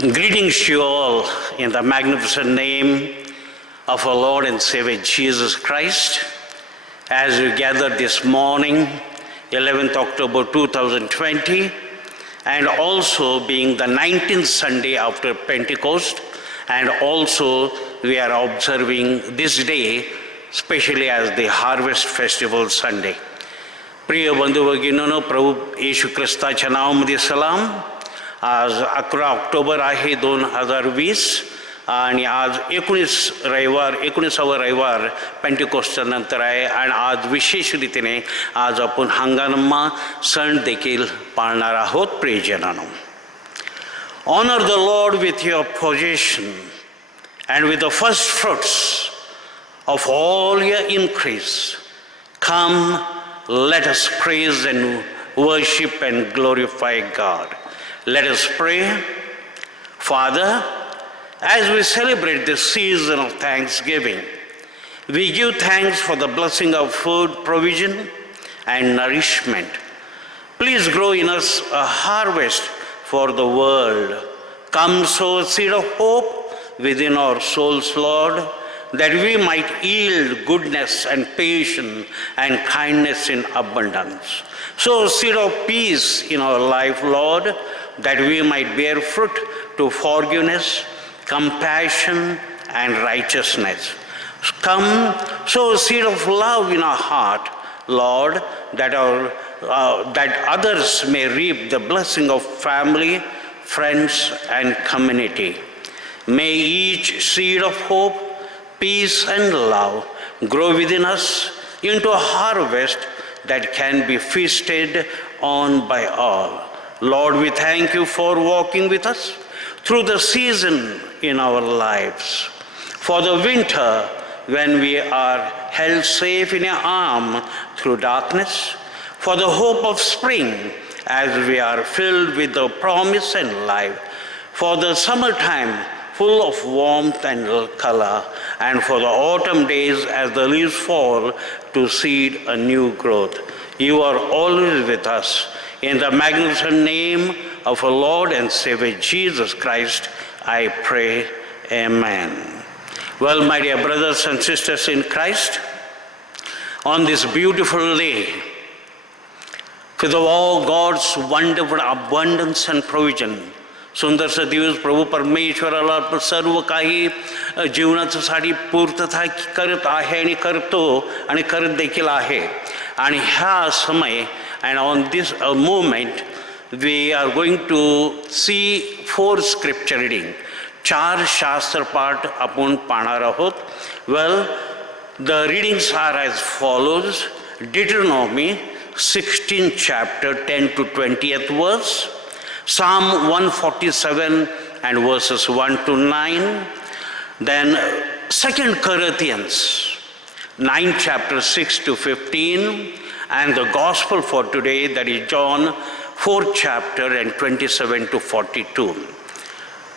Greetings to you all in the magnificent name of our Lord and Savior Jesus Christ. As we gather this morning, 11th October 2020, and also being the 19th Sunday after Pentecost, and also we are observing this day, especially as the Harvest Festival Sunday. प्रिय बंधू भगिनींनो, प्रभू येशू ख्रिस्ताच्या नावामध्ये सलाम. आज 11 ऑक्टोबर आहे 2020 आणि आज 19वा रविवार पेंटिकोस्टच्या नंतर आहे आणि आज विशेष रीतीने आज आपण हंगामा सण देखील पाळणार आहोत. प्रियजनांनो, honor the Lord with your possession and with the first fruits of all your increase. Come, let us praise and worship and glorify God. Let us pray. Father, as we celebrate this season of Thanksgiving, we give thanks for the blessing of food, provision, and nourishment. Please grow in us a harvest for the world. Come, sow a seed of hope within our souls, Lord, that we might yield goodness and patience and kindness in abundance. Sow a seed of peace in our life, Lord, that we might bear fruit to forgiveness, compassion, and righteousness. Come, sow a seed of love in our heart, Lord, that others may reap the blessing of family, friends, and community. May each seed of hope, peace, and love grow within us into a harvest that can be feasted on by all. Lord, we thank you for walking with us through the season in our lives. For the winter, when we are held safe in your arm through darkness. For the hope of spring, as we are filled with the promise and life. For the summertime, full of warmth and color. And for the autumn days, as the leaves fall to seed a new growth. You are always with us. In the magnificent name of our Lord and Savior Jesus Christ, I pray, amen. Well, my dear brothers and sisters in Christ, on this beautiful day, with all God's wonderful abundance and provision, सुंदरसा दिवस प्रभू परमेश्वराला सर्व काही जीवनाचं साठी पूर्तता करत आहे आणि करतो आणि करत देखील आहे. आणि ह्या समय and on this moment we are going to see 4 scripture reading. 4 शास्त्र पाठ आपण पाहणार आहोत. Well, the readings are as follows. Deuteronomy 16th chapter 10 to 20th verse. Psalm 147 and verses 1 to 9. Then 2 Corinthians 9 chapter 6 to 15. And the gospel for today, that is John 4th chapter and 27 to 42.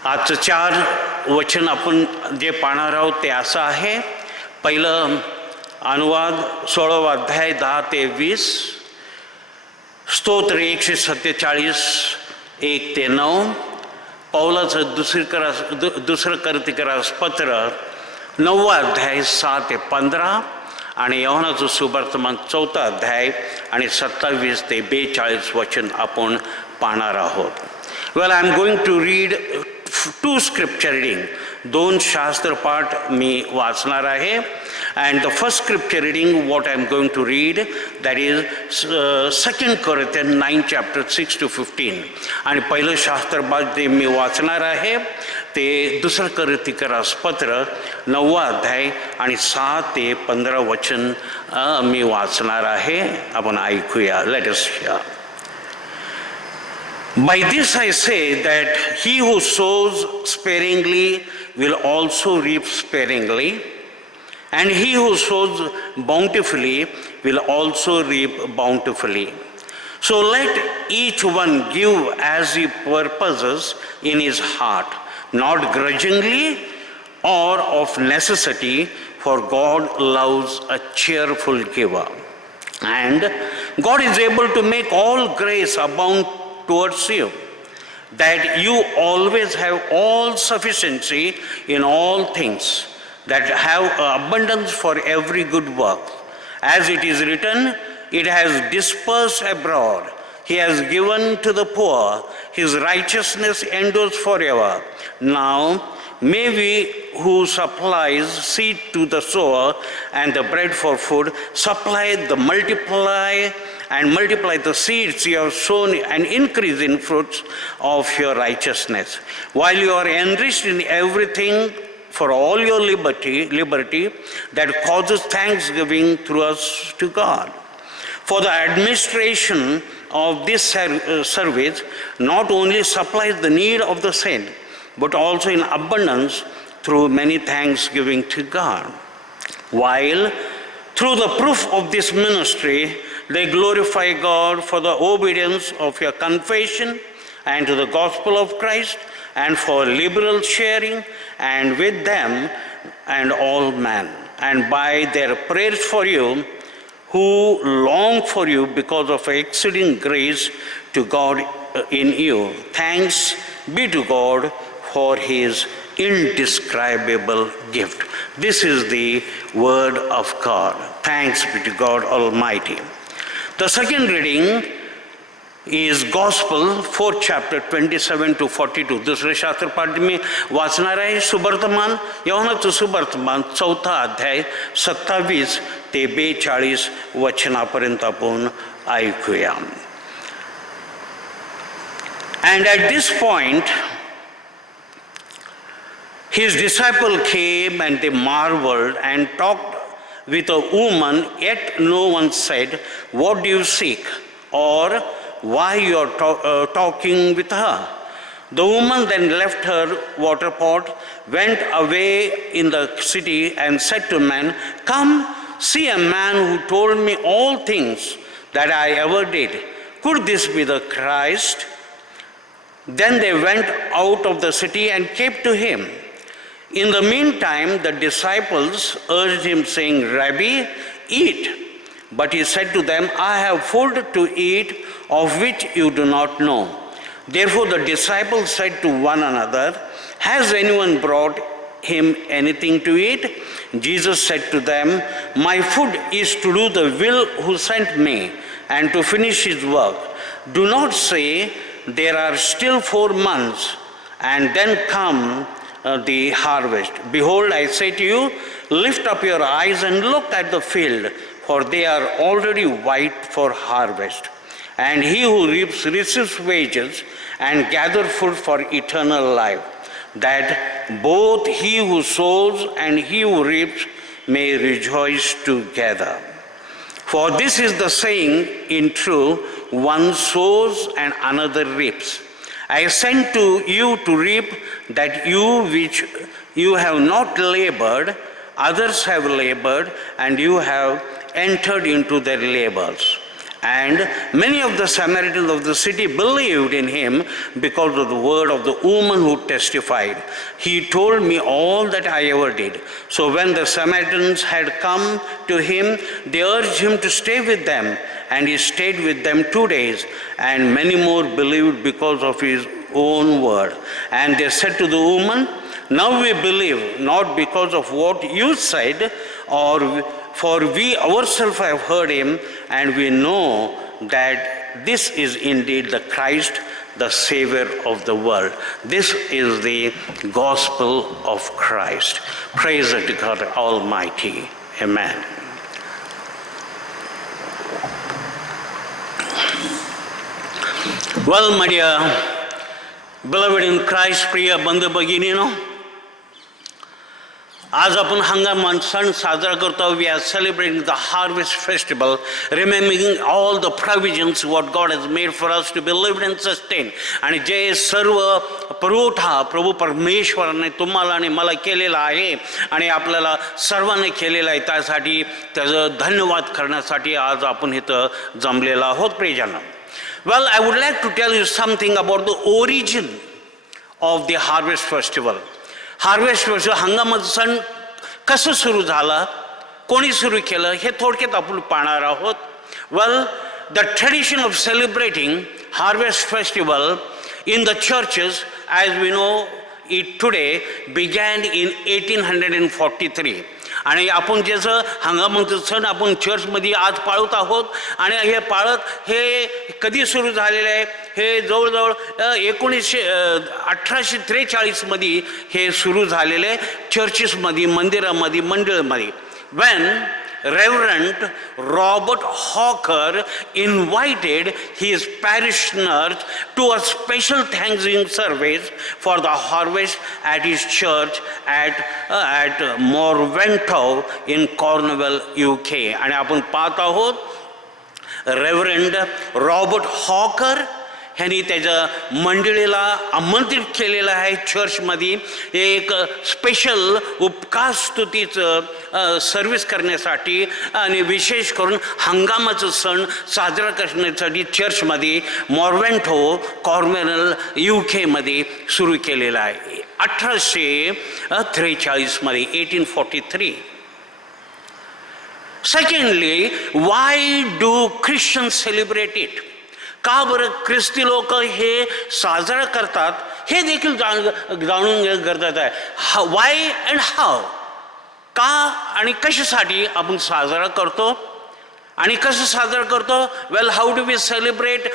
आजचं 4 वचन आपण जे पाहणार आहोत ते असं आहे. पहिलं अनुवाद 16वा अध्याय 10 ते 20. स्तोत्र 147 1 ते 9. पौलाचं दुसरं करतिकरास पत्र 9वा अध्याय 6 ते 15. आणि योहानाचं सुवर्तमान 4था अध्याय आणि 27 ते 42 वचन आपण पाहणार आहोत. Well, I am going to read 2 scripture reading. 2 शास्त्र पाठ मी वाचणार आहे. And the first scripture reading, what I am going to read, that is 2 Corinthians 9 chapter 6 to 15. आणि पहिलं शास्त्र पाठ जे मी वाचणार आहे ते 2 कोरिन्थिकरास पत्र 9वा अध्याय आणि 6 ते 15 वचन मी वाचणार आहे. आपण ऐकूया. Let us hear. By this I say that he who sows sparingly will also reap sparingly, and he who sows bountifully will also reap bountifully. So let each one give as he purposes in his heart, not grudgingly or of necessity, for God loves a cheerful giver. And God is able to make all grace abound towards you, that you always have all sufficiency in all things, that have abundance for every good work. As it is written, it has dispersed abroad. He has given to the poor. His righteousness endures forever. Now, may we who supplies seed to the sower and the bread for food, supply the multiply the seeds you have sown and increase in fruits of your righteousness, while you are enriched in everything for all your liberty that causes thanksgiving through us to God. For the administration of this service not only supplies the need of the saint, but also in abundance through many thanksgiving to God. While through the proof of this ministry, they glorify God for the obedience of your confession and to the gospel of Christ, and for liberal sharing and with them and all men, and by their prayers for you, who long for you because of exceeding grace to God in you. Thanks be to God for his indescribable gift. This is the word of God. Thanks be to God Almighty. The second reading is Gospel, 4th chapter, 27 to 42. दुसरे शास्त्र पाठ में वाचणार आहे सुवर्तमान, योहानाचं सुवर्तमान 4था अध्याय 27 ते 42 वचनापर्यंत आपण ऐकूया. And at this point, his disciple came and they marveled and talked with a woman, yet no one said, "What do you seek?" or "Why you are talking with her?" The woman then left her water pot, went away in the city and said to men, "Come, see a man who told me all things that I ever did. Could this be the Christ?" Then they went out of the city and came to him. In the meantime, the disciples urged him, saying, "Rabbi, eat." But he said to them, "I have food to eat of which you do not know." Therefore the disciples said to one another, "Has anyone brought him anything to eat?" Jesus said to them, "My food is to do the will who sent me and to finish his work. Do not say, 'There are still 4 months, and then come the harvest.' Behold, I say to you, lift up your eyes and look at the field, for they are already white for harvest. And he who reaps receives wages and gathers food for eternal life, that both he who sows and he who reaps may rejoice together. For this is the saying in truth, one sows and another reaps. I sent to you to reap that which you have not labored, others have labored, and you have entered into their labors." And many of the Samaritans of the city believed in him because of the word of the woman who testified, "He told me all that I ever did." So when the Samaritans had come to him, they urged him to stay with them, and he stayed with them 2 days, and many more believed because of his own word. And they said to the woman, "Now we believe, not because of what you said, for we ourselves have heard him, and we know that this is indeed the Christ, the Savior of the world." This is the gospel of Christ. Praise to God Almighty. Amen. Well, my dear beloved in Christ, प्रिय बंधू भगिनीनो, आज आपण हंगाम सण साजरा करतो. We are celebrating the harvest festival, remembering all the provisions what God has made for us to be lived and sustained. आणि जे सर्व पुरवठा प्रभू परमेश्वराने तुम्हाला आणि मला केलेला आहे आणि आपल्याला सर्वांनी केलेला आहे, त्यासाठी त्याचं धन्यवाद करण्यासाठी आज आपण इथं जमलेला आहोत प्रियजन. Well, I would like to tell you something about the origin of the harvest festival. Harvest festival हंगामाचं सण कसं सुरू झाला, कोणी सुरू केलं, हे थोडक्यात आपण पाहणार आहोत. Well, the tradition of celebrating harvest festival in the churches, as we know it today, began in 1843. आणि आपण ज्याचं हंगामाचं सण आपण चर्चमध्ये आज पाळत आहोत आणि हे पाळत हे कधी सुरू झालेलं आहे, हे जवळजवळ 1843 हे सुरू झालेलं आहे चर्चेसमध्ये, मंदिरामध्ये, मंडळामध्ये. when Reverend Robert Hawker invited his parishioners to a special Thanksgiving service for the harvest at his church at Morventow in Cornwall, UK. आणि आपण पाहत आहोत रेव्हरंड रॉबर्ट हॉकर ह्यांनी त्याच्या मंडळीला आमंत्रित केलेलं आहे चर्चमध्ये एक स्पेशल उपकार स्तुतीचं सर्विस करण्यासाठी आणि विशेष करून हंगामाचं सण साजरा करण्यासाठी चर्चमध्ये मॉर्वेंटो कॉर्नवॉल UK सुरू केलेलं आहे 1843 1843. Secondly, why do Christians celebrate it? का बरं ख्रिस्ती लोक हे साजरा करतात हे देखील जाणून घेणं गरजेचं आहे. वाय अँड हाव, का आणि कशासाठी आपण साजरा करतो आणि कसं साजरा करतो? Well, how do we celebrate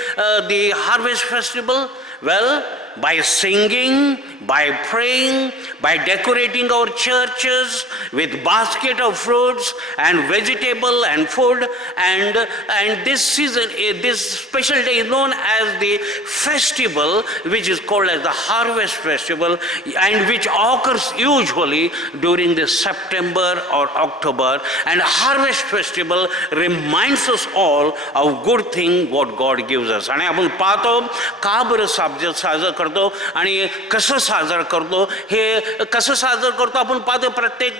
the harvest festival? Well, by singing, by praying, by decorating our churches with basket of fruits and vegetable and food, and this season, this special day is known as the festival which is called as the harvest festival, and which occurs usually during the September or October. And harvest festival reminds us all of good thing what God gives us. आणि आपण पाहतो का बरं साजरा करतो आणि कसं साजरा करतो, हे कसं साजरा करतो आपण पाहतो. प्रत्येक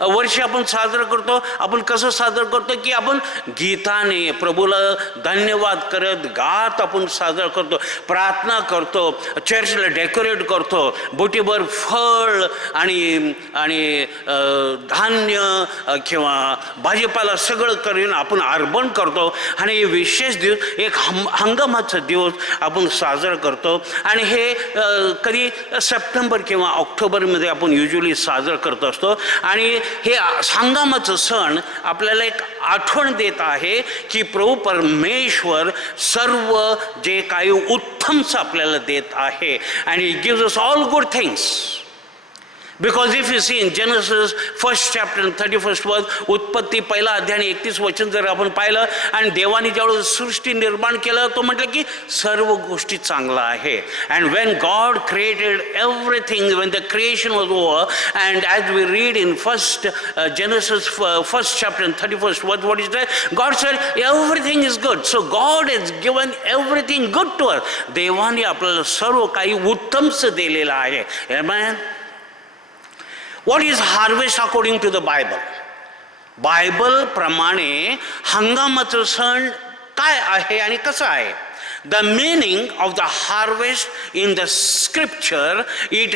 वर्षी आपण साजरा करतो. आपण कसं साजरा करतो की आपण गीताने प्रभूला धन्यवाद करत गात आपण साजरा करतो, प्रार्थना करतो, चर्चला डेकोरेट करतो, बोटीभर फळ आणि धान्य किंवा भाजीपाला सगळं करून आपण अर्पण करतो. आणि विशेष दिवस एक हंगामाचा दिवस आपण साजरा करतो. आणि हे कधी सप्टेंबर किंवा ऑक्टोबरमध्ये आपण युजली साजरा करत असतो. आणि हे हंगामाचं सण आपल्याला एक आठवण देत आहे की प्रभू परमेश्वर सर्व जे काही उत्तमच आपल्याला देत आहे. आणि ही gives us all good things. Because if you see in Genesis 1st chapter and 31st verse, उत्पत्ती पहिला अध्याय 31 वचन जर आपण पाहिलं आणि देवाने ज्यावेळेस सृष्टी निर्माण केलं तो म्हटलं की सर्व गोष्टी चांगला आहे. And when God created everything, when the creation was over, and as we read in Genesis 1st chapter and 31st verse, what is that? God said everything is good. So God has given everything good to us. देवाने आपल्याला सर्व काही उत्तमच दिलेलं आहे. Amen. What is harvest according to the Bible? Bible प्रमाणे हंगामाचं सण काय आहे आणि कसं आहे? The meaning of the harvest in the scripture, it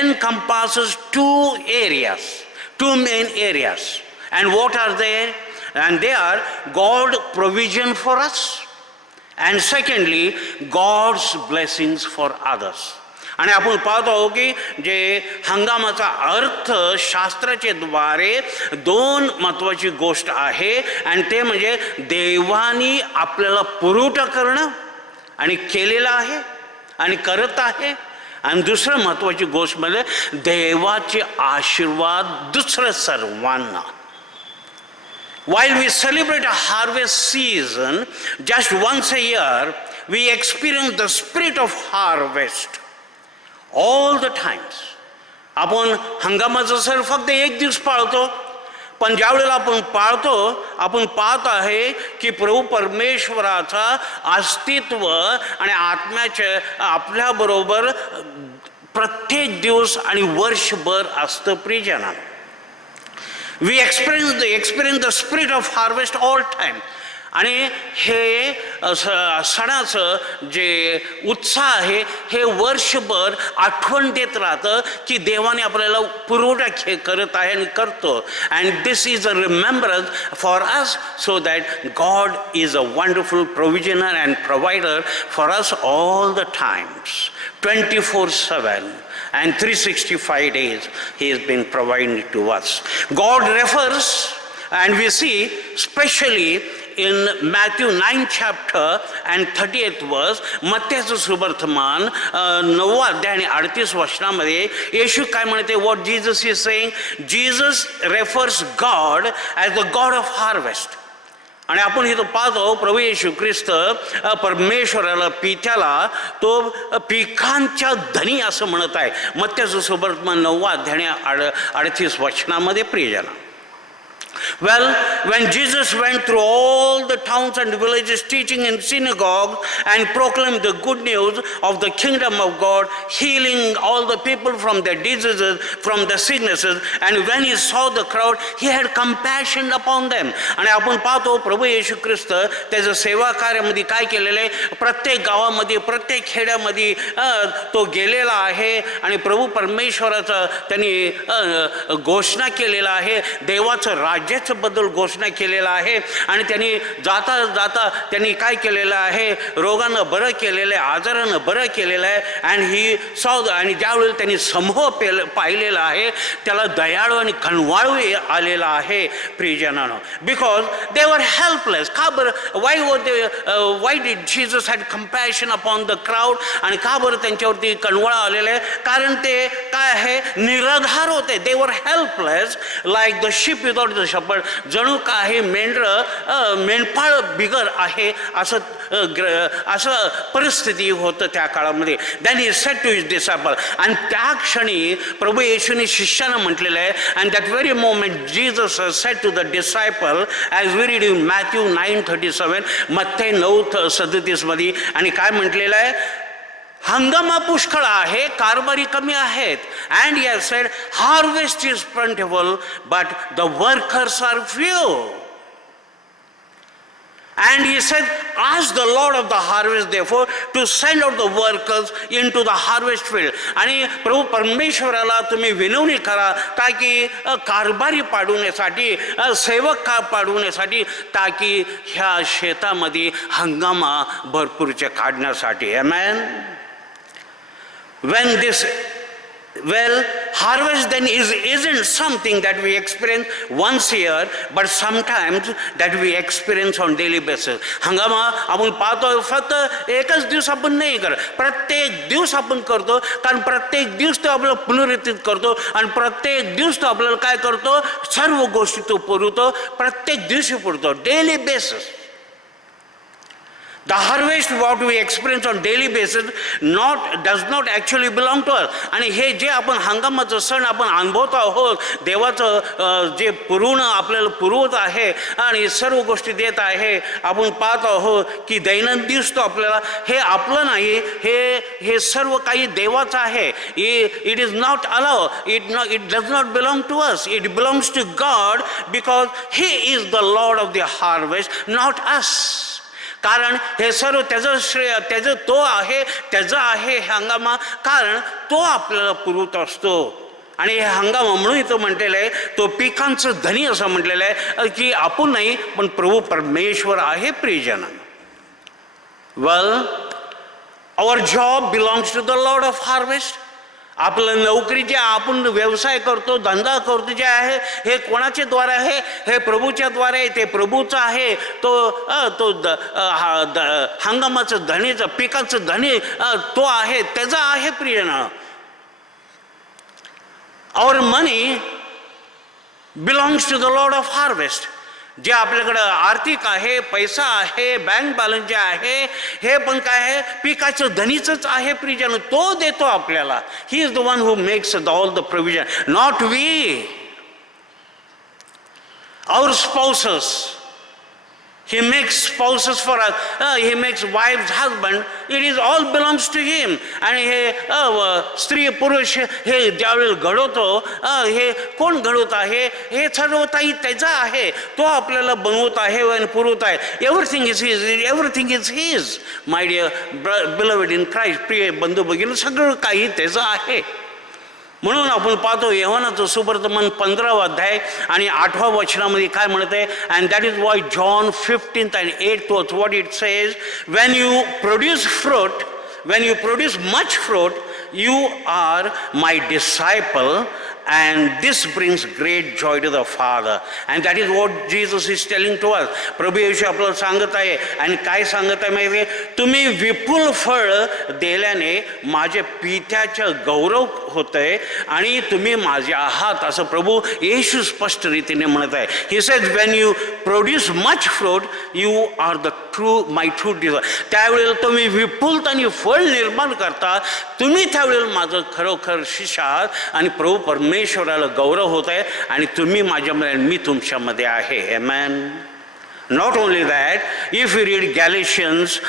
encompasses two main areas. And what are they? And they are God provision for us, and secondly God's blessings for others. आणि आपण पाहतो की जे हंगामाचा अर्थ शास्त्राचे द्वारे दोन महत्त्वाची गोष्ट आहे. आणि ते म्हणजे देवानी आपल्याला पुरवठा करणं आणि केलेलं आहे आणि करत आहे. आणि दुसरं महत्त्वाची गोष्ट म्हणजे देवाचे आशीर्वाद दुसरं सर्वांना. While we celebrate a harvest season just once a year, we experience the spirit of harvest all the times. आपण हंगामाचं सण फक्त एक दिवस पाळतो, पण ज्यावेळेला आपण पाळतो आपण पाहत आहे की प्रभू परमेश्वराचा अस्तित्व आणि आत्म्याचे आपल्याबरोबर प्रत्येक दिवस आणि वर्षभर असतं प्रियजनांनो. We experience the spirit of harvest all time. आणि हे सणाचं जे उत्साह आहे हे वर्षभर आठवण देत राहतं की देवाने आपल्याला पुरवठा करत आहे आणि करतो. And this is a remembrance for us so that God is a wonderful provisioner and provider for us all the times 24/7. And 365 days he has been providing to us. God refers, and we see especially in Matthew 9 chapter and 38th verse, मत्थ्याचं सुवर्तमान 9 अध्याय आणि 38 वचनामध्ये येशू काय म्हणते, what Jesus is saying, Jesus refers God as the God of harvest. आणि आपण इथं पाहतो प्रभू येशू ख्रिस्त परमेश्वराला पित्याला तो पिकांच्या धनी असं म्हणत आहे. मत्थ्याचं सुवर्तमान 9 अध्याय 38 वचनामध्ये प्रियजना. Well, when Jesus went through all the towns and villages teaching in synagogues and proclaimed the good news of the kingdom of God, healing all the people from their diseases, from the sicknesses, and when he saw the crowd, he had compassion upon them. आणि आपण पाहतो प्रभू येशू ख्रिस्त त्याच्या सेवा कार्यामध्ये काय केलेलं आहे, प्रत्येक गावामध्ये प्रत्येक खेड्यामध्ये तो गेलेला आहे आणि प्रभू परमेश्वराचा त्यांनी घोषणा केलेला आहे, देवाचं राज्याचं बद्दल घोषणा केलेला आहे. आणि त्यांनी जाता जाता त्यांनी काय केलेलं आहे, रोगानं बरं केलेलं आहे, आजारानं बरं केलेलं आहे. अँड ही सॉ आणि ज्यावेळेला त्यांनी समूह पाहिलेला आहे त्याला दयाळू आणि कणवाळू आलेला आहे प्रियजनानं. Because they were helpless. का बरं, why did Jesus had compassion upon the crowd. आणि का बरं त्यांच्यावरती कणवाळा आलेला आहे, कारण ते काय आहे, निराधार होते. They were helpless like the ship without the shepherd. जणू काय मेंढपाळ बिगर आहे असं परिस्थिती होतं त्या काळामध्ये. Then he said to his disciple. आणि त्या क्षणी प्रभू येशूने शिष्यानं म्हटलेलं आहे, and that very moment Jesus said to the disciple as we read in Matthew 9:37, मत्थ्य 9:37 मध्ये. आणि काय म्हटलेलं आहे, हंगामा पुष्कळ आहे, कारभारी कमी आहेत. And he has said harvest is plentiful but the workers are few. And he said, ask the Lord of the harvest therefore to send out the workers into the harvest field. आणि प्रभू परमेश्वराला तुम्ही विनवणी करा ताकी कारभारी पाडवण्यासाठी, सेवक पाडवण्यासाठी, ताकी ह्या शेतामध्ये हंगामा भरपूरचे काढण्यासाठी. आमेन. When this, well, harvest then isn't something that we experience once a year, but sometimes that we experience on daily basis. हंगामा आपण पाहतो फक्त एकच दिवस आपण नाही करत, प्रत्येक दिवस आपण करतो. कारण प्रत्येक दिवस तो आपल्याला पुनरुत्थित करतो आणि प्रत्येक दिवस तो आपल्याला काय करतो, सर्व गोष्टी तो पुरवतो, प्रत्येक दिवशी पुरवतो, daily basis. The harvest what we experience on daily basis does not actually belong to us. आणि हे जे आपण हंगामाचं सण आपण अनुभवत आहोत, देवाचं जे पुरवणं आपल्याला पुरवत आहे आणि सर्व गोष्टी देत आहे, आपण पाहत आहोत की दैनंदिन तो आपल्याला, हे आपलं नाही, हे सर्व काही देवाचं आहे. It is not allow, it does not belong to us, it belongs to God because he is the Lord of the harvest, not us. कारण हे सर्व त्याचं श्रेय त्याचं तो आहे, त्याचं आहे हंगामा, कारण तो आपल्याला पुरवत असतो. आणि हे हंगामा म्हणून इथं म्हटलेलं आहे, तो पिकांचं धनी असं म्हटलेलं आहे की आपण नाही पण प्रभू परमेश्वर आहे प्रियजन. Well, our job belongs to the Lord of harvest. आपलं नोकरी जे आपण व्यवसाय करतो, धंदा करतो जे आहे, हे कोणाच्या द्वारे आहे, हे प्रभूच्या द्वारे, ते प्रभूचं आहे. तो हंगामाचं धनीचं, पिकाचं धनी तो आहे, त्याचा आहे प्रियना. Our money belongs to the Lord of harvest. जे आपल्याकडं आर्थिक आहे, पैसा आहे, बँक बॅलन्स जे आहे, हे पण काय आहे, पिकाचं धनीचंच आहे प्रियजन. तो देतो आपल्याला. He is the one who makes all the provision, not we. Our spouses He makes spouses for us. He makes wives husband. It is all belongs to him. आणि हे स्त्री पुरुष हे ज्यावेळेला घडवतो हे कोण घडवत आहे? हे सर्व काही त्याचा आहे. तो आपल्याला बनवत आहे आणि पुरवत आहे. Everything is his. Everything is his. My dear beloved in Christ. प्रिय बंधू भगिनी, सगळं काही त्याचं आहे. म्हणून आपण पाहतो योहानाचं सुवर्तमान 15वा अध्याय आणि 8व्या वचनामध्ये काय म्हणते? And that is Y John 15th and 8th what it says, when you produce fruit, when you produce much fruit, you are my disciple, and this brings great joy to the Father. And that is what Jesus is telling to us. प्रभू येशू आपल्याला सांगत आहे. आणि काय सांगत आहे माहिती आहे? तुम्ही विपुल फळ दिल्याने माझे पित्याचं गौरव होतंय आणि तुम्ही माझे आहात, असं प्रभू येशू स्पष्ट रीतीने म्हणत आहे. He says, when you produce much fruit, you are the my true disciple. त्यावेळेला तुम्ही विपुलताने फळ निर्माण करता, तुम्ही त्यावेळेला माझं खरोखर शिष्य आहात आणि प्रभू परमेश्वराला गौरव होत आहे आणि तुम्ही माझ्यामध्ये, मी तुमच्यामध्ये आहे. Amen. Not only that, if you read Galatians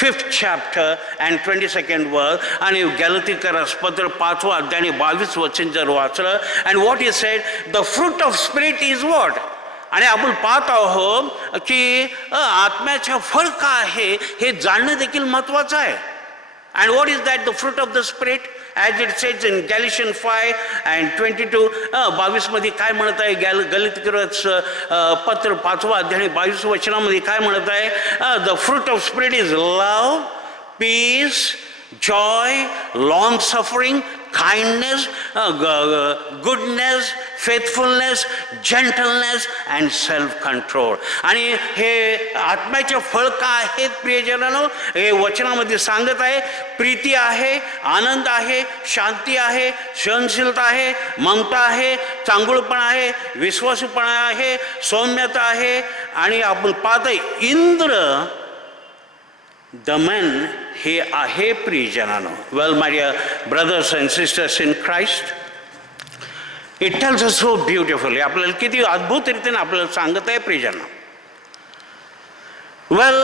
5th chapter and 22nd verse, आणि गलातीकरास पत्र 5वा अध्याय आणि 22 वचन जर वाचलं, and what he said, the fruit of spirit is what? आणि आपण पाहत आहोत की आत्म्याचं फळ काय आहे हे जाणणं देखील महत्त्वाचं आहे. And what is that, the fruit of the Spirit? As it says in Galatians 5 and 22, 22 मध्ये काय म्हणत आहे? गलातीकरास पत्र 5वा अध्याय 22 वचनामध्ये काय म्हणत आहे? The fruit of Spirit is love, peace, joy, long suffering, kindness, goodness, faithfulness, gentleness and self control. आणि हे आत्म्याचे फळ काय आहेत प्रियजनांनो? हे वचनामध्ये सांगत आहे. प्रीती आहे, आनंद आहे, शांती आहे, सहनशीलता आहे, ममता आहे, चांगुलपणा आहे, विश्वासूपणा आहे, सौम्यता आहे. आणि आपण पाहतोय इंद्र दमन हे आहे प्रियजनांनो. Well my dear brothers and sisters in Christ, it tells us so beautifully. आपल्याला किती अद्भुत रीतीने आपल्याला सांगत आहे प्रियजनांनो. Well,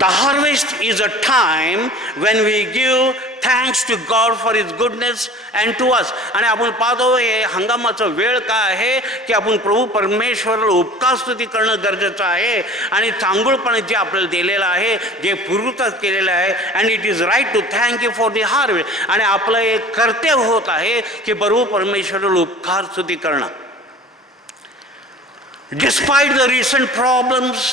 the harvest is a time when we give thanks to God for his goodness and to us. आणि आपण पाहतो हे हंगामाचा वेळ काय आहे की आपण प्रभू परमेश्वराला उपकार स्तुती करणं गरजेचं आहे आणि चांगुलपणे जे आपल्याला दिलेलं आहे, जे पूर्वतः केलेलं आहे, and it is right to thank you for the harvest. आणि आपलं एक कर्तव्य होत आहे की प्रभू परमेश्वराला उपकार स्तुती करणं. Despite the recent problems,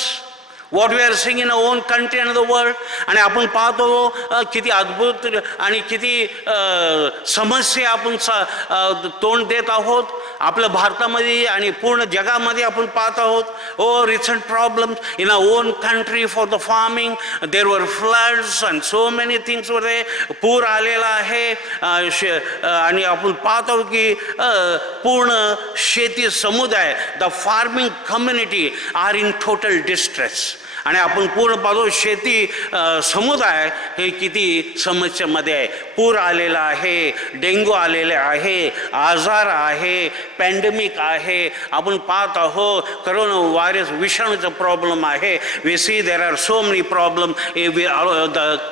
what we are seeing in our own country and the world, आणि आपण पाहतो किती अद्भुत आणि किती समस्या आपण तोंड देत आहोत आपल्या भारतामध्ये आणि पूर्ण जगामध्ये आपण पाहत आहोत. Oh recent problems in our own country for the farming, there were floods and so many things were. पूर आलेला आहे आणि आपण पाहतो की पूर्ण शेती समुदाय, the farming community are in total distress. आणि आपण पूर्ण पाहतो शेती समुदाय हे किती समस्येमध्ये आहे. पूर आलेला आहे, डेंग्यू आलेले आहे, आजार आहे, पॅन्डेमिक आहे. आपण पाहत आहोत करोना व्हायरस विषाणूचा प्रॉब्लेम आहे. We see there are so many problem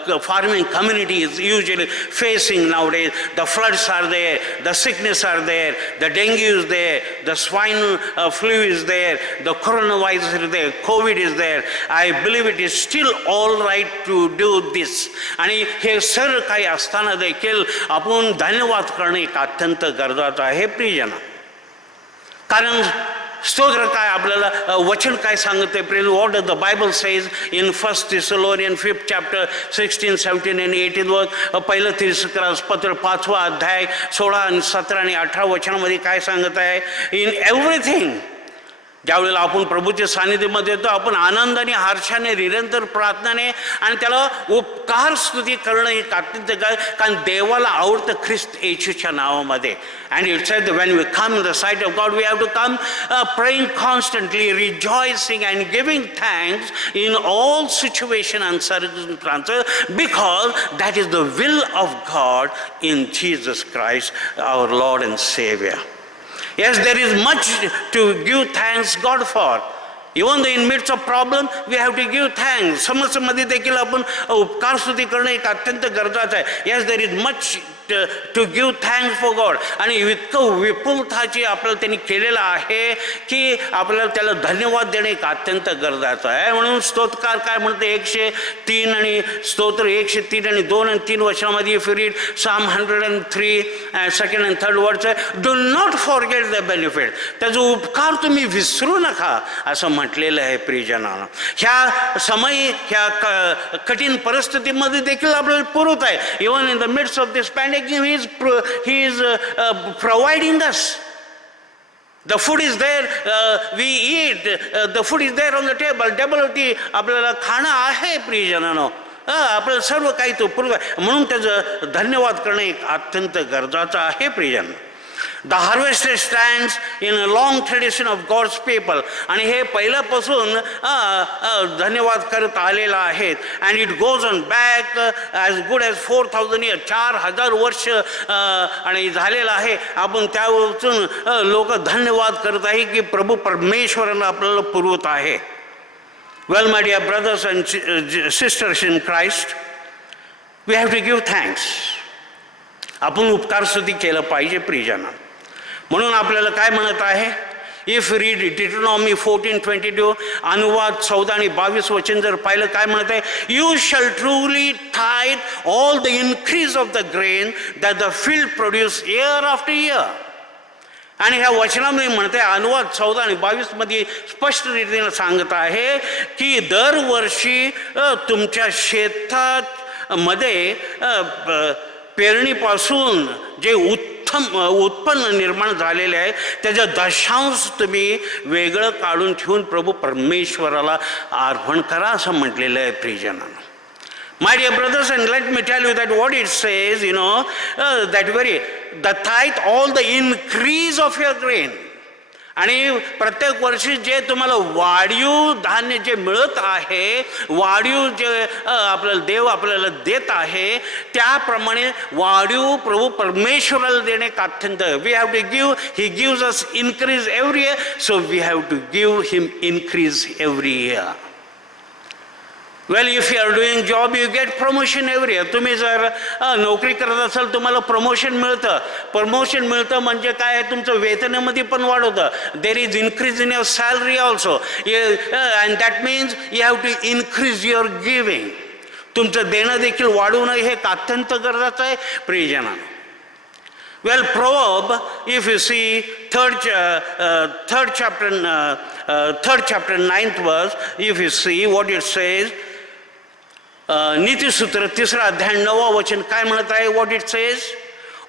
the farming community is usually facing nowadays. The floods are there, the sickness are there, the dengue is there, the swine flu is there, the corona virus is there, covid is there. I believe it is still all right to do this. आणि हे सर्व काही असताना देखील आपण धन्यवाद करणे एक अत्यंत गरजेचं आहे प्रियजन. कारण स्तोत्र काय आपल्याला वचन काय सांगते प्रिय? What the Bible says in 1 Thessalonians 5th chapter 16, 17 and 18 वर. पहिलं थिस्सलुनिकरास पत्र 5वा अध्याय 16 आणि 17 आणि 18 वचनामध्ये काय सांगत आहे? इन एव्हरीथिंग, ज्यावेळेला आपण प्रभूच्या सानिध्यामध्ये येतो आपण आनंदाने, हर्षाने, निरंतर प्रार्थनाने आणि त्याला उपकार स्तुती करणं हे अत्यंत कारण देवाला आवडतं ख्रिस्त येशूच्या नावामध्ये. And it said when we come in the sight of God we have to come praying constantly, rejoicing and giving thanks in all situation and circumstances, because that is the will of God in Jesus Christ our Lord and saviour. Yes, there is much to give thanks God for. Even though in midst of problem, we have to give thanks. समस्येमध्ये देखील आपण उपकार स्तुती करणं एक अत्यंत गरजेचं आहे. Yes, there is much to give thanks for God. आणि इतकं विपुलताची आपल्याला त्यांनी केलेलं आहे की आपल्याला त्याला धन्यवाद देणे एक अत्यंत गरजेचं आहे. म्हणून स्तोत्रकार काय म्हणते 103 आणि स्तोत्र 103 आणि 2 आणि 3 वचनामध्ये if you read Psalm 103 second and third words, do not forget the benefit. त्याचा उपकार तुम्ही विसरू नका असं म्हटलेलं आहे प्रियजनांनो. ह्या समय ह्या कठीण परिस्थितीमध्ये देखील आपल्याला पुरवत आहे. Even in the midst of this pandemic he is providing us. The food is there, we eat, the food is there on the table. Double आपल्याला खाणं आहे प्रियजनांनो. आपल्याला सर्व काही तो पुरव आहे. म्हणून त्याचं धन्यवाद करणं एक अत्यंत गरजेचं आहे प्रियजन. The harvester stands in a long tradition of God's people. आणि हे पहिल्यापासून धन्यवाद करत आलेला आहे. And it goes on back as good as 4,000 years. 4,000 वर्ष आणि झालेलं आहे. आपण त्यापासून लोक धन्यवाद करत आहे की प्रभू परमेश्वरानं आपल्याला पुरवत आहे. Well, my dear brothers and sisters in Christ, we have to give thanks. आपण उपकार स्तुती केलं पाहिजे प्रियजन. म्हणून आपल्याला काय म्हणत आहे, इफ रीड डिट्रोनॉमी 14:22 अनुवाद 14 आणि 22 वचन जर पाहिलं काय म्हणत आहे, you shall truly tight all the increase of the grain that the field produce year after year. आणि ह्या वचनामध्ये म्हणते अनुवाद 14 आणि 22 मध्ये स्पष्ट रीतीने सांगत आहे की दरवर्षी तुमच्या शेतात मध्ये पेरणीपासून जे उत्पन्न निर्माण झालेले आहे त्याचा दशांश तुम्ही वेगळं काढून ठेवून प्रभू परमेश्वराला अर्पण करा असं म्हटलेलं आहे प्रियजनांनो. My dear brothers, and let me tell you that what it says, that the tithe, all the increase of your grain. आणि प्रत्येक वर्षी जे तुम्हाला वाढीव धान्य जे मिळत आहे, वाढीव जे आपल्याला देव आपल्याला देत आहे, त्याप्रमाणे वाढीव प्रभू परमेश्वराला देणे अत्यंत. We have to give, he gives us increase every year, so we have to give him increase every year. Well, if you are doing job, you get promotion every year. तुम्ही जर नोकरी करत असाल तुम्हाला प्रमोशन मिळतं. प्रमोशन मिळतं म्हणजे काय, तुमचं वेतनामध्ये पण वाढ होतं. There is increase in your salary also. And that means you have to increase your giving. तुमचं देणं देखील वाढवणं हे अत्यंत गरजेचं आहे प्रियजनांनो. Well, Proverb, if you see third chapter 9th verse, if you see what it says, नीतिसूत्र 3रा अध्याय 9वा वचन काय म्हणत आहे, what it says,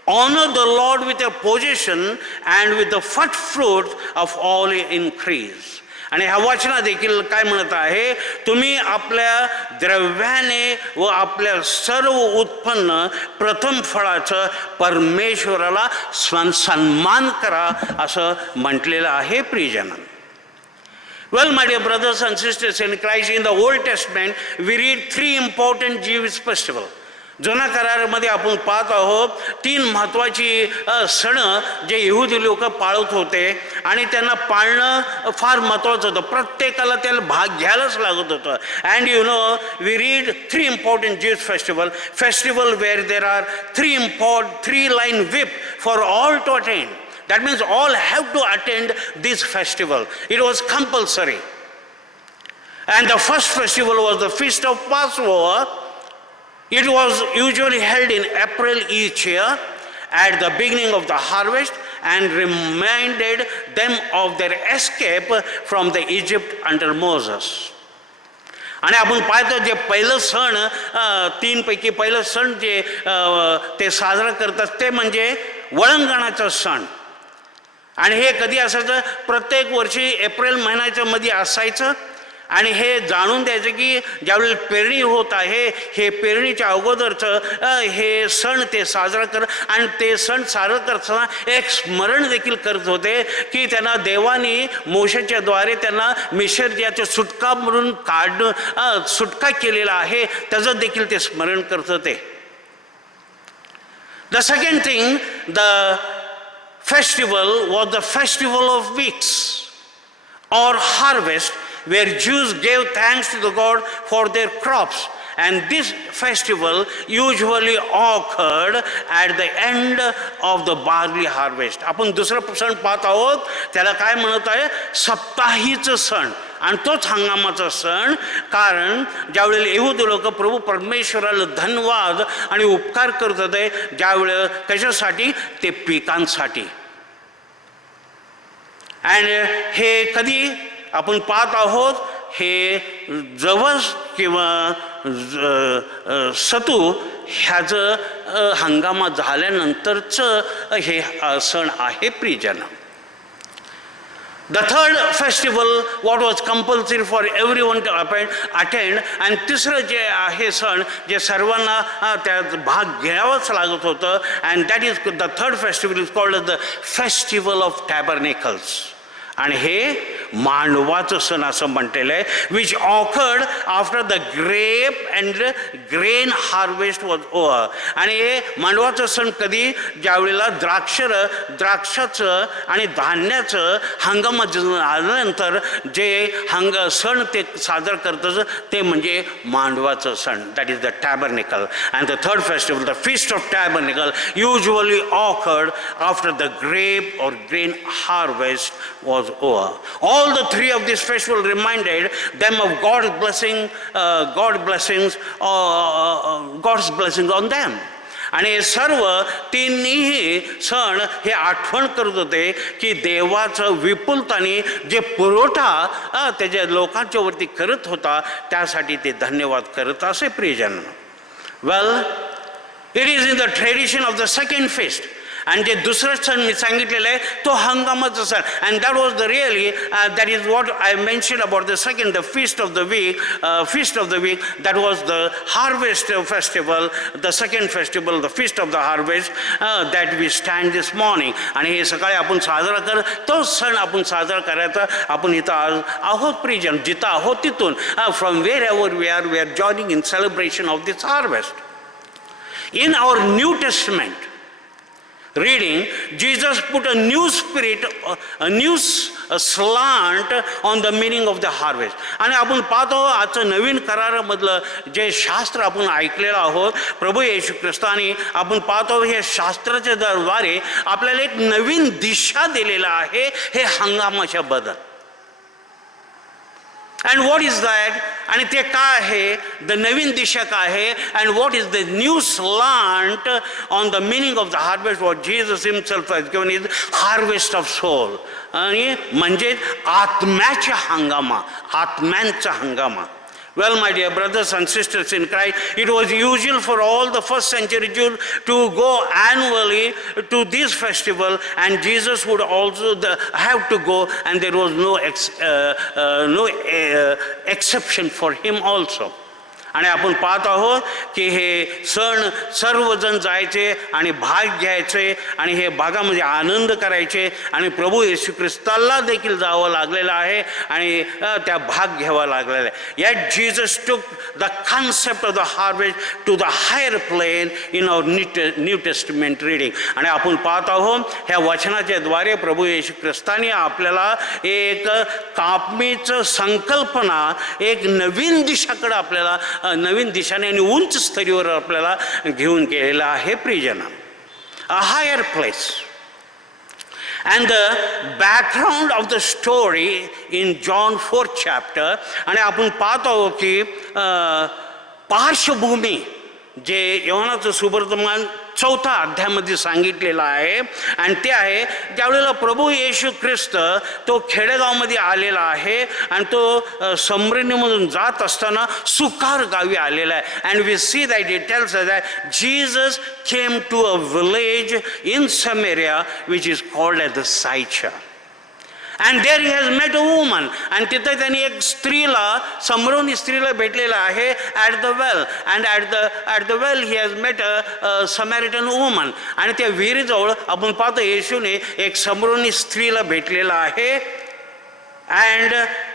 honor the Lord with your possession and with the first fruit of all increase. आणि ह्या वचना देखील काय म्हणत आहे, तुम्ही आपल्या द्रव्याने व आपल्या सर्व उत्पन्न प्रथम फळाचं परमेश्वराला सन्मान करा असं म्हटलेलं आहे प्रियजनांनो. Well, my dear brothers and sisters in Christ, in the Old Testament, we read 3 important Jewish festivals. जुना करारामध्ये आपण पाहत आहोत 3 महत्त्वाची सण जे यहुदी लोक पाळत होते आणि त्यांना पाळणं फार महत्त्वाचं होतं. प्रत्येकाला त्याला भाग घ्यायलाच लागत होतं. And we read 3 important Jewish festival where there are 3 line whip for all to attend. That means all have to attend this festival. It was compulsory. And the first festival was the Feast of Passover. It was usually held in April each year at the beginning of the harvest and reminded them of their escape from the Egypt under Moses. आणि आपण पाहतो जे पहिलं सण 3 पैकी पहिलं सण जे ते साजरा करतात ते म्हणजे वळंगणाचा सण. आणि हे कधी असायचं, प्रत्येक वर्षी एप्रिल महिन्याच्या मध्ये असायचं. आणि हे जाणून द्यायचं की ज्यावेळी पेरणी होत आहे हे पेरणीच्या अगोदरचं हे सण ते साजरा कर. आणि ते सण साजरा करताना एक स्मरण देखील करत होते की त्यांना देवानी मोशेच्या द्वारे त्यांना मिस्र सुटका म्हणून सुटका केलेला आहे त्याचं देखील ते स्मरण करत होते. The second thing, the festival was the festival of weeks or harvest where Jews gave thanks to the God for their crops. And this festival usually occurred at the end of the barley harvest. आपण दुसरा सण पाहत आहोत, त्याला काय म्हणत आहे? सप्ताहीचं सण. आणि तोच हंगामाचा सण. कारण ज्यावेळेला यहूदी लोक प्रभू परमेश्वराला धन्यवाद आणि उपकार करत होते, ज्यावेळेला कशासाठी? ते पिकांसाठी. आणि हे कधी आपण पाहत आहोत? हे जवस किंवा सतू ह्याचं हंगामात झाल्यानंतरचं हे सण आहे प्रियजन. The third festival, what was compulsory for everyone to attend, आणि तिसरं जे आहे सण जे सर्वांना त्यात भाग घ्यावाच लागत होतं, and that is the third festival is called as the Festival of Tabernacles. आणि हे मांडवाचं सण असं म्हटलेलं आहे, which occurred after the grape and grain harvest was over. आणि हे मांडवाचं सण कधी? ज्यावेळेला द्राक्षाचं आणि धान्याचं हंगामात आल्यानंतर जे सण ते साजरं करतं ते म्हणजे मांडवाचं सण. That is the tabernacle. And the third festival, the feast of tabernacle, usually occurred after the grape or grain harvest was over. All the three of these festivals reminded them of God's blessings on them. आणि हे सर्व तिन्ही सण हे आठवण करत होते की देवाचं विपुलताने जे पुरवठा त्याच्या लोकांच्या वरती करत होता, त्यासाठी ते धन्यवाद करत असे प्रियजन. Well, it is in the tradition of the second fest. आणि जे दुसरं सण मी सांगितलेलं आहे तो हंगामाचा सण. And that was the really that is what I mention about the second, the feast of the week, that was the harvest festival, the second festival, the feast of the harvest that we stand this morning. आणि हे सकाळी आपण साजरा तोच सण आपण साजरा करायचा. आपण इथं आज आहोत प्रियजन, जिथं आहोत तिथून, from wherever we are joining in celebration of this harvest. In our New Testament reading, Jesus put a new spirit, a new slant on the meaning of the harvest. आणि आपण पाहतो आजचं नवीन करारामधलं जे शास्त्र आपण ऐकलेलं आहोत प्रभू येशू ख्रिस्ताने, आपण पाहतो हे शास्त्राच्या द्वारे आपल्याला एक नवीन दिशा दिलेला आहे हे हंगामाच्या बद्दल. And what is that? आणि ते काय आहे? द नवीन दिशा काय आहे? And what is the new slant on the meaning of the harvest what Jesus himself has given is harvest of soul. आणि म्हणजे आत्म्याचा हंगामा, आत्म्यांचा हंगामा. Well, my dear brothers and sisters in Christ, it was usual for all the first century Jews to go annually to this festival, and Jesus would also have to go, and there was no exception for him also. आणि आपण पाहत आहोत की हे सण सर्वजण जायचे आणि भाग घ्यायचे आणि हे भागामध्ये आनंद करायचे. आणि प्रभू येशू ख्रिस्ताला देखील जावं लागलेलं आहे आणि त्या भाग घ्यावा लागलेला आहे. Yet Jesus took the concept of the harvest to the higher plane in our New Testament reading. आणि आपण पाहत आहोत ह्या वचनाच्या द्वारे प्रभू येशू ख्रिस्ताने आपल्याला एक कापणीचं संकल्पना, एक नवीन दिशाकडे आपल्याला नवीन दिशाने आणि उंच स्तरीवर आपल्याला घेऊन गेलेला आहे प्रियजन. A higher place. And the background of the story in John 4th chapter, आणि आपण पाहतो की पार्श्वभूमी जे योहानाचं सुवर्तमान 4थ्या अध्यायामध्ये सांगितलेलं आहे. आणि ते आहे त्यावेळेला प्रभू येशू ख्रिस्त तो खेडेगावमध्ये आलेला आहे आणि तो समरणीमधून जात असताना सुकार गावी आलेला आहे. And we see that it tells that Jesus came to a village in Samaria which is called as the Sychar. And there he has met a woman. आणि तिथे त्यांनी एक स्त्रीला, समरोनी स्त्रीला भेटलेला आहे at the well. And at the well he has met a Samaritan woman. आणि त्या विहिरीजवळ आपण पाहतो येशूने एक समरोनी स्त्रीला भेटलेला आहे. And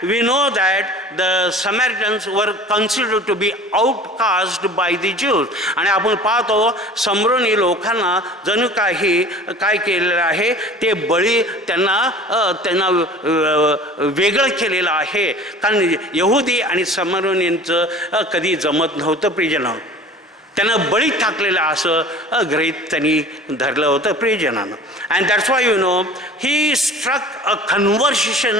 we know that the Samaritans were considered to be outcast by the Jews. आणि आपण पाहतो समरोनी लोकांना जणू काही काय केलेलं आहे, ते बळी त्यांना वेगळं केलेलं आहे. कारण यहुदी आणि समरोनींचं कधी जमत नव्हतं प्रियजन. त्यांना बळी टाकलेलं असं गृहीत त्यांनी धरलं होतं प्रियजनानं. And that's why he struck a conversation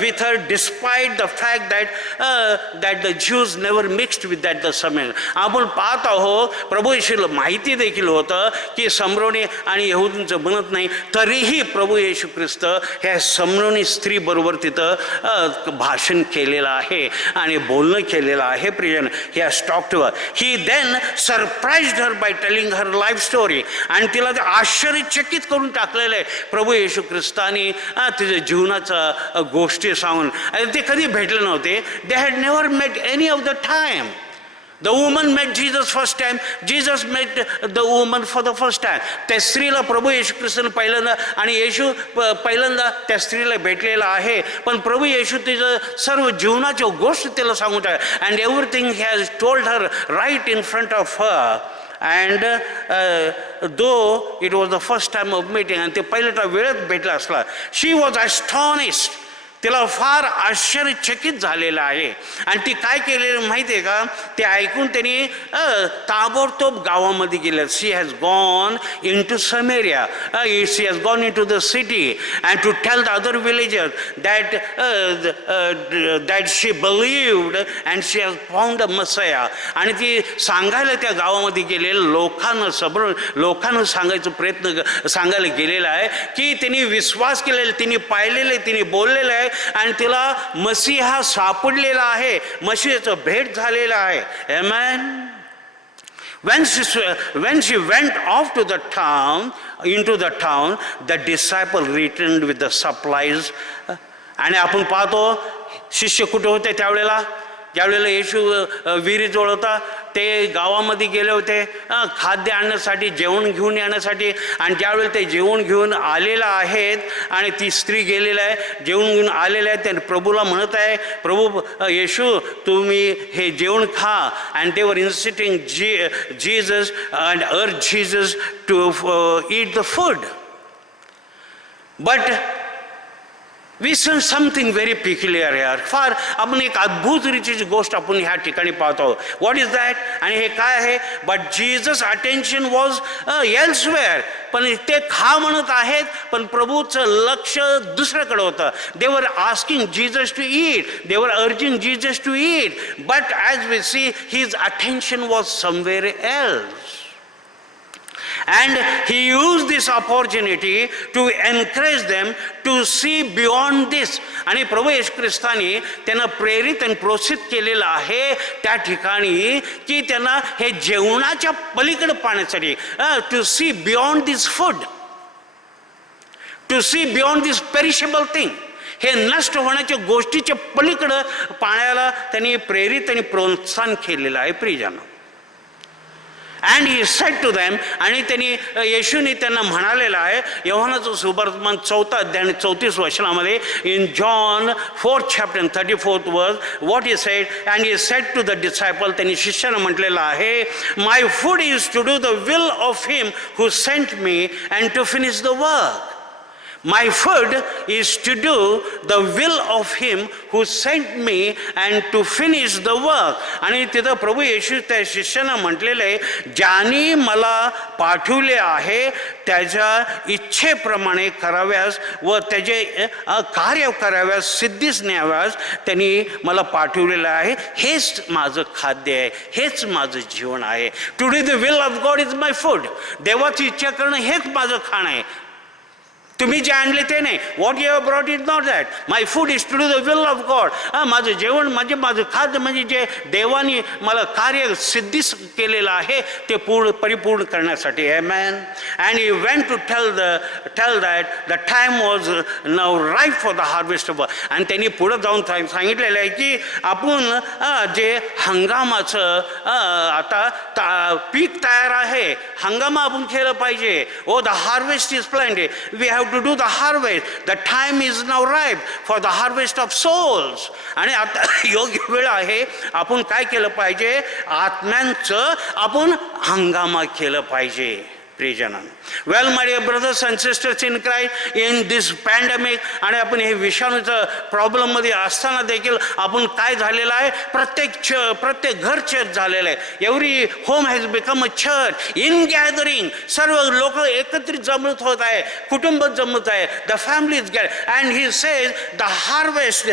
with her despite the fact that the Jews never mixed with that the Samaritan. आपण पाहत आहोत प्रभू येशूला माहिती देखील होतं की समरोनी आणि यहुदींचं बनत नाही, तरीही प्रभू येशू ख्रिस्त ह्या समरोनी स्त्री बरोबर तिथं भाषण केलेलं आहे आणि बोलणं केलेलं आहे प्रियजन. He has talked to her. He then surprised her by telling her life story. आणि तिला ते आश्चर्यचकित करून टाकलेलं आहे प्रभू येशू ख्रिस्तानी तिच्या जीवनाचा गोष्टी सांगून. ते कधी भेटले नव्हते. They had never met any of the time. The woman met Jesus first time. Jesus met the woman for the first time. त्या स्त्रीला प्रभू येशू ख्रिस्ताने पहिल्यांदा आणि येशू पहिल्यांदा त्या स्त्रीला भेटलेला आहे. पण प्रभू येशू तिचं सर्व जीवनाच्या गोष्टी तिला सांगून टाक. And everything he has told her right in front of her. And though it was the first time of meeting, आणि ते पहिल्या वेळेत भेटला असला, she was astonished. तिला फार आश्चर्यचकित झालेलं आहे. आणि ती काय केलेलं माहिती आहे का, ते ऐकून त्यांनी ताबडतोब गावामध्ये गेलं. She has gone into Samaria. She has gone into the city and to tell the other villagers that she believed and she has found a messiah. आणि ती सांगायला त्या गावामध्ये गेलेलं लोकांना सांगायला गेलेलं आहे की त्यांनी विश्वास केलेला, त्यांनी पाहिलेलं आहे, त्यांनी बोललेलं आहे आणि तिला मसीहा सापडलेला आहे, मसीहाचं भेट झालेला आहे. Amen. When she went off to the town, the disciple returned with the supplies. आणि आपण पाहतो शिष्य कुठे होते त्यावेळेला, ज्यावेळेला येशू विहिरीजवळ होता, ते गावामध्ये गेले होते खाद्य आणण्यासाठी, जेवण घेऊन येण्यासाठी. आणि ज्यावेळेला ते जेवण घेऊन आलेलं आहेत आणि ती स्त्री गेलेलं आहे, जेवण घेऊन आलेलं आहे, त्याने प्रभूला म्हणत आहे, प्रभू येशू तुम्ही हे जेवण खा. And they were insisting Jesus and urge Jesus to eat the food. But we see something very peculiar here. फार आपण एक अद्भुत रीतीची गोष्ट आपण ह्या ठिकाणी पाहतो. What is that? आणि हे काय आहे? But Jesus attention was elsewhere. पण ते खा म्हणत आहेत, पण प्रभूचं लक्ष दुसऱ्याकडे होतं. They were asking Jesus to eat, they were urging Jesus to eat, but as we see his attention was somewhere else. And he used this opportunity to encourage them to see beyond this. आणि प्रभू येशू ख्रिस्ताने त्यांना प्रेरित आणि प्रोत्साहित केलेलं आहे त्या ठिकाणी की त्यांना हे जेवणाच्या पलीकडे पाहण्यासाठी, to see beyond this food, to see beyond this perishable thing. हे नष्ट होण्याच्या गोष्टीच्या पलीकडं पाहण्याला त्यांनी प्रेरित आणि प्रोत्साहन केलेलं आहे प्रियजन. And he said to them. आणि त्यांनी येशूने त्यांना म्हणालेलं आहे योहानाचं सुवर्तमान 4th अध्याय 34 वचनामध्ये, in John 4th chapter 34th verse, what he said, and he said to the disciple, त्यांनी शिष्यानं म्हटलेलं आहे, my food is to do the will of him who sent me and to finish the work. My food is to do the will of him who sent me and to finish the work. आणि तिथं प्रभू येशू त्या शिष्यांना म्हटलेलं आहे, ज्याने मला पाठवले आहे त्याच्या इच्छेप्रमाणे कराव्यास व त्याचे कार्य कराव्यास, सिद्धीस न्याव्यास त्यांनी मला पाठवलेलं आहे. हेच माझं खाद्य आहे, हेच माझं जीवन आहे. To do the will of God is my food. देवाची इच्छा करणं हेच माझं खाणं आहे. तुम्ही जे आणले ते नाही. What you have brought is not that. My food is to do the will of God. माझं जेवण म्हणजे माझं खाद्य म्हणजे जे देवाने मला कार्य सिद्धीस केलेलं आहे ते परिपूर्ण करण्यासाठी. आमेन. And he went to tell that the time was now right for the harvest. आणि त्यांनी पुढं जाऊन सांगितलेलं आहे की आपण जे हंगामाचं आता पीक तयार आहे, हंगाम आपण केलं पाहिजे. Oh the harvest is planned. We have have to do the harvest. The time is now ripe for the harvest of souls. आणि आता योग्य वेळ आहे, आपण काय केलं पाहिजे, आत्म्यांचं आपण हंगामा केलं पाहिजे. प्रियजनांनो, well my dear brothers and sisters in Christ, in this pandemic, आणि आपण हे विषाणूचं प्रॉब्लेममध्ये असताना देखील आपण काय झालेलं आहे, प्रत्येक घर चर्च झालेलं आहे. Every home has become a church. In gathering, सर्व लोक एकत्रित जमत होत आहे, कुटुंब जमत आहे. The family is gather and he says the harvest,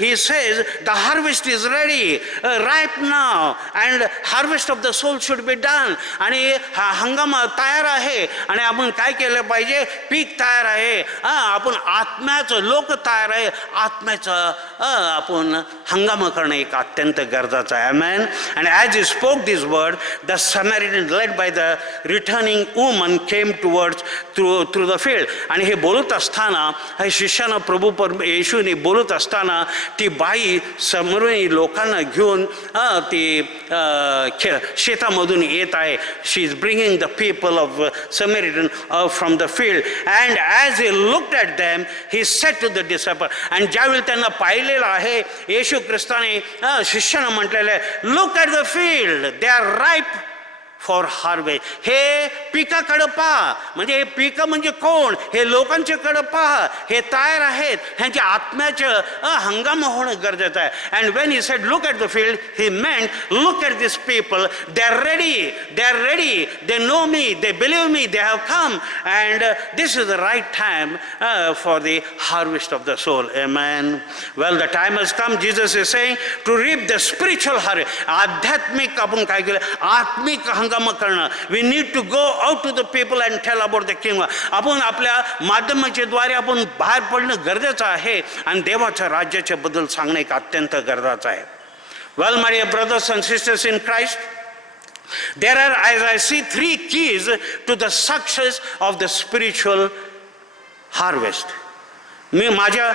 he says the harvest is ready, ripe now, and harvest of the soul should be done. आणि हा हंगाम तयार आहे, आणि आपण काय केलं पाहिजे, पीक तयार आहे, आपण आत्म्याचं लोक तयार आहे, आत्म्याचं आपण हंगाम करणं एक अत्यंत गरजेचं आहे. आमेन. And as he spoke this word, the Samaritan led by the returning woman came towards through the field. आणि हे बोलत असताना, हे शिष्यानं प्रभू येशूने बोलत असताना ती बाई समोरून लोकांना घेऊन ती शेतामधून येत आहे. She is bringing the people of Samaritan from the field, and as he looked at them, he said to the disciple, and ज्यावेळी त्यांना पाहिलेलं आहे, येशू ख्रिस्ताने शिष्यानं म्हटलेलं आहे, look at the field, they are ripe for harvest. हे पिकाकडं पहा. म्हणजे हे पिकं म्हणजे कोण, हे लोकांच्याकडं पहा, हे तयार आहेत, ह्यांच्या आत्म्याचं हंगाम होणं गरजेचं आहे. And when he said look at the field, he meant look at this people, they are ready, they are ready, they know me, they believe me, they have come, and this is the right time for the harvest of the soul. Amen. Well, the time has come, Jesus is saying, to reap the spiritual harvest. आध्यात्मिक आपण काय केलं, आत्मिक हंगाम करणं. We need to go out to the people and tell about the king. आपण आपल्या माध्यमाच्या द्वारे आपण बाहेर पडणं गरजेचं आहे, आणि देवाच्या राज्याच्या बद्दल सांगणं एक अत्यंत गरजेचं आहे. Well my dear brothers and sisters in Christ, there are, as I see, 3 keys to the success of the spiritual harvest. मी माझ्या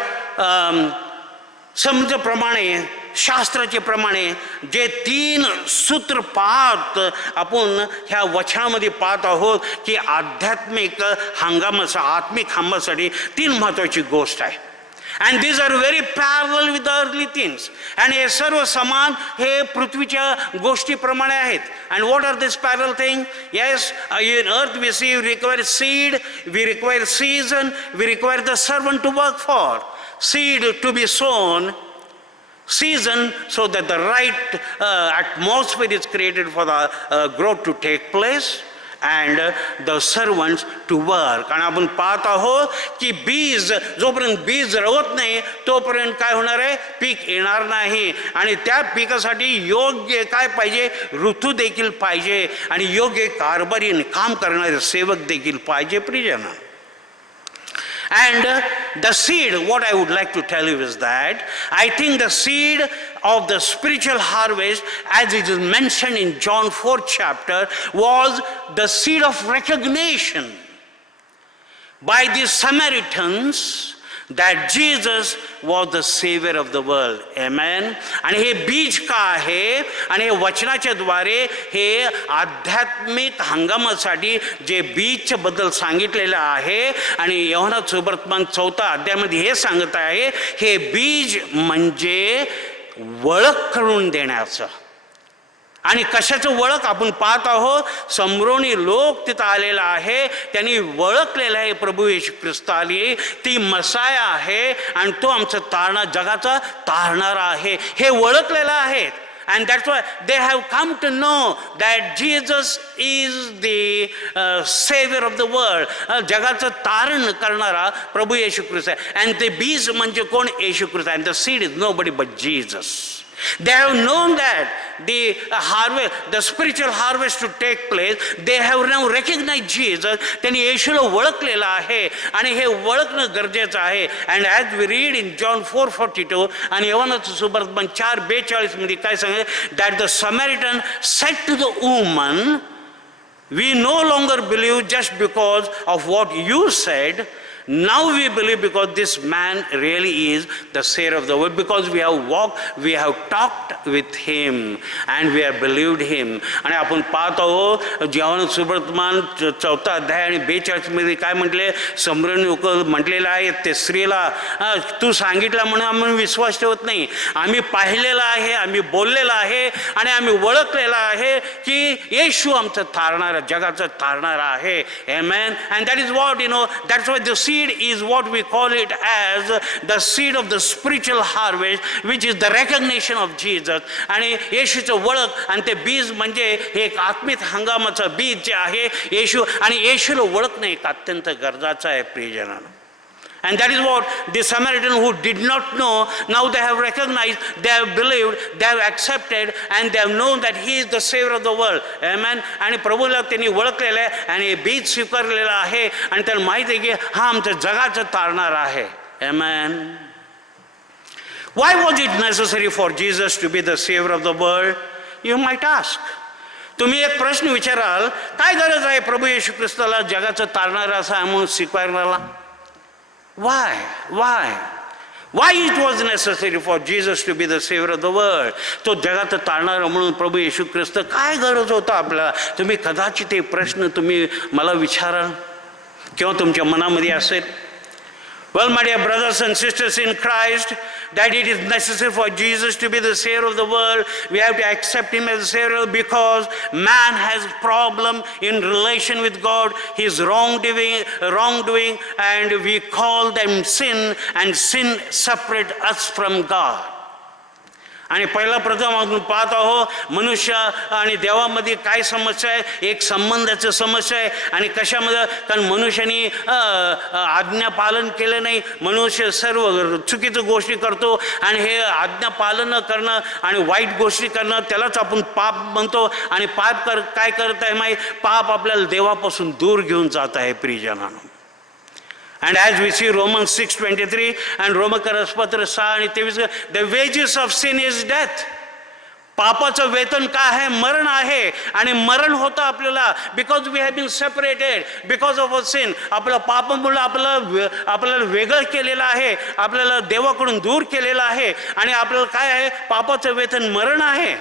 समजेप्रमाणे, शास्त्राचे प्रमाणे जे 3 सूत्र पाहत आपण ह्या वचनामध्ये पाहत आहोत, की आध्यात्मिक हंगामाचा, आत्मिक हंगामासाठी 3 महत्त्वाची गोष्ट आहे. And these are very parallel with the early things. आणि हे सर्व समान हे पृथ्वीच्या गोष्टीप्रमाणे आहेत. And what are this parallel thing? Yes, in earth we see require seed, we require season, we require the servant to work for. Seed to be sown, season so that the right atmosphere is created for the growth to take place, and the servants to work. आणि आपण पाहत आहोत की बीज, जोपर्यंत बीज रवत नाही तोपर्यंत काय होणार आहे, पीक येणार नाही. आणि त्या पिकासाठी योग्य काय पाहिजे, ऋतू देखील पाहिजे, आणि योग्य कारभारी काम करणारे सेवक देखील पाहिजे. प्रियजन, and the seed, what I would like to tell you is that I think the seed of the spiritual harvest, as it is mentioned in John 4th chapter, was the seed of recognition by the Samaritans that Jesus was the savior of the world. Amen. आणि हे बीज का आहे, आणि हे वचनाच्या द्वारे हे आध्यात्मिक हंगामासाठी जे बीजच्या बद्दल सांगितलेलं आहे, आणि योहान सुवर्तमान 4 अध्यायामध्ये हे सांगत आहे, हे बीज म्हणजे ओळख करून देण्याचं. आणि कशाचं ओळख आपण पाहत आहोत, समरोनी लोक तिथं आलेला आहे, त्यांनी ओळखलेलं आहे प्रभू येशू ख्रिस्त आली, ती मसाया आहे, आणि तो आमचं जगाचा तारणारा आहे, हे ओळखलेलं आहे. And that's why they have come to know that Jesus is the savior of the world. जगाचं तारण करणारा प्रभू येशू ख्रिस्त आहे. And the बीज म्हणजे कोण, येशू ख्रिस्त. And the seed is nobody but Jesus. They have known that the harvest, the spiritual harvest to take place. They have now recognized Jesus. त्यांनी येशूला ओळखलेलं आहे, आणि हे ओळखणं गरजेचं आहे. And as we read in John 4:42, आणि योहानाचं सुवर्तमान 4:42 मध्ये काय सांगितलं, that the Samaritan said to the woman, we no longer believe just because of what you said. Now we believe because this man really is the Savior of the world, because we have walked, we have talked with him and we have believed him. आणि आपण पाहतो जेव्हा सुवर्तमान 4 अध्याय आणि 42 मध्ये काय म्हटले, समरण लोक म्हटलेलं आहे ते स्त्रीला, तू सांगितलं म्हणून आम्ही विश्वास ठेवत नाही, आम्ही पाहिलेला आहे, आम्ही बोललेला आहे आणि आम्ही ओळखलेला आहे की येशू आमचं तारणारा, जगाचं तारणारा आहे. Amen. And that is what, that's why the seed is what we call it as the seed of the spiritual harvest, which is the recognition of Jesus. आणि येशूचं ओळख आणि ते बीज म्हणजे एक आत्मिक हंगामाचं बीज जे आहे येशू, आणि येशूला ओळखणं एक अत्यंत गरजेचं आहे प्रियजनांनो. And that is what the Samaritan who did not know, now they have recognized, they have believed, they have accepted, and they have known that he is the Savior of the world. Amen. आणि प्रभूला त्यांनी ओळखलेलं आहे आणि बीज स्वीकारलेलं आहे आणि त्यांना माहिती आहे की हा आमच्या जगाचं तारणार आहे. Amen. Why was it necessary for Jesus to be the Savior of the world? You might ask. तुम्ही एक प्रश्न विचाराल, काय गरज आहे प्रभू येशू ख्रिस्ताला जगाचं तारणारा असा म्हणून स्वीकारण्याला? Why? Why it was necessary for Jesus to be the Savior of the world? तो जगात तारणारा म्हणून प्रभू येशू ख्रिस्त काय गरज होता आपल्याला? तुम्ही कदाचित ते प्रश्न तुम्ही मला विचाराल किंवा तुमच्या मनामध्ये असेल. Well, my dear brothers and sisters in Christ, that it is necessary for Jesus to be the Savior of the world. We have to accept him as the Savior because man has problem in relation with God, his wrongdoing, and we call them sin, and sin separate us from God. आणि पहिला प्रथम आपण पाहत आहोत मनुष्य आणि देवामध्ये काय समस्या आहे, एक संबंधाचं समस्या आहे. आणि कशामध्ये, कारण मनुष्याने आज्ञा पालन केलं नाही, मनुष्य सर्व चुकीचं गोष्टी करतो आणि हे आज्ञा पालन करणं आणि वाईट गोष्टी करणं त्यालाच आपण पाप म्हणतो. आणि पाप काय करत आहे माहिती, पाप आपल्याला देवापासून दूर घेऊन जात आहे प्रियजनांनो. And as we see Romans 6:23 and रोमकरस्पत्र 6 आणि 23, the wages of sin is death. पापाचं वेतन काय आहे, मरण आहे. आणि मरण होतं आपल्याला because we have been separated because of a sin. आपलं पापामुळे आपल्याला वेगळं केलेलं आहे, आपल्याला देवाकडून दूर केलेलं आहे. आणि आपल्याला काय आहे, पापाचं वेतन मरण आहे.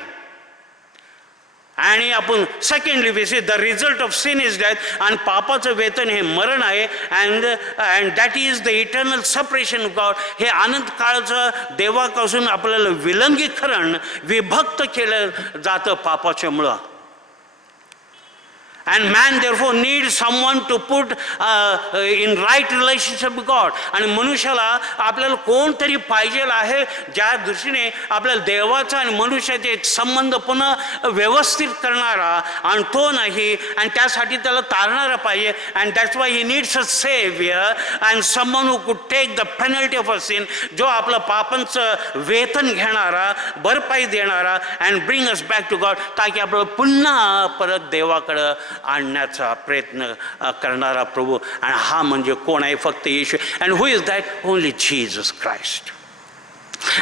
आणि आपण secondly we see the result of sin is death. आणि पापाचं वेतन हे मरण आहे. And that is the eternal separation of God. हे अनंत काळाचं देवापासून आपल्याला विलंगीकरण, विभक्त केलं जातं पापाच्यामुळं. And man therefore needs someone to put in right relationship with God. आणि मनुष्याला आपल्याला कोणतरी पाहिजे आहे ज्या दृष्टीने आपल्याला देवाचा आणि मनुष्याचे एक संबंध पुन्हा व्यवस्थित करणारा, आणि तो नाही. आणि त्यासाठी त्याला तारणारा पाहिजे. And that's why he needs a saviour and someone who could take the penalty of a sin. जो आपलं पापांचं वेतन घेणारा, भरपाई देणारा, and bring us back to God, ताकी आपल्याला पुन्हा परत देवाकडं आणण्याचा प्रयत्न करणारा प्रभू. आणि हा म्हणजे कोण आहे, फक्त येशू. And who is that? Only Jesus Christ.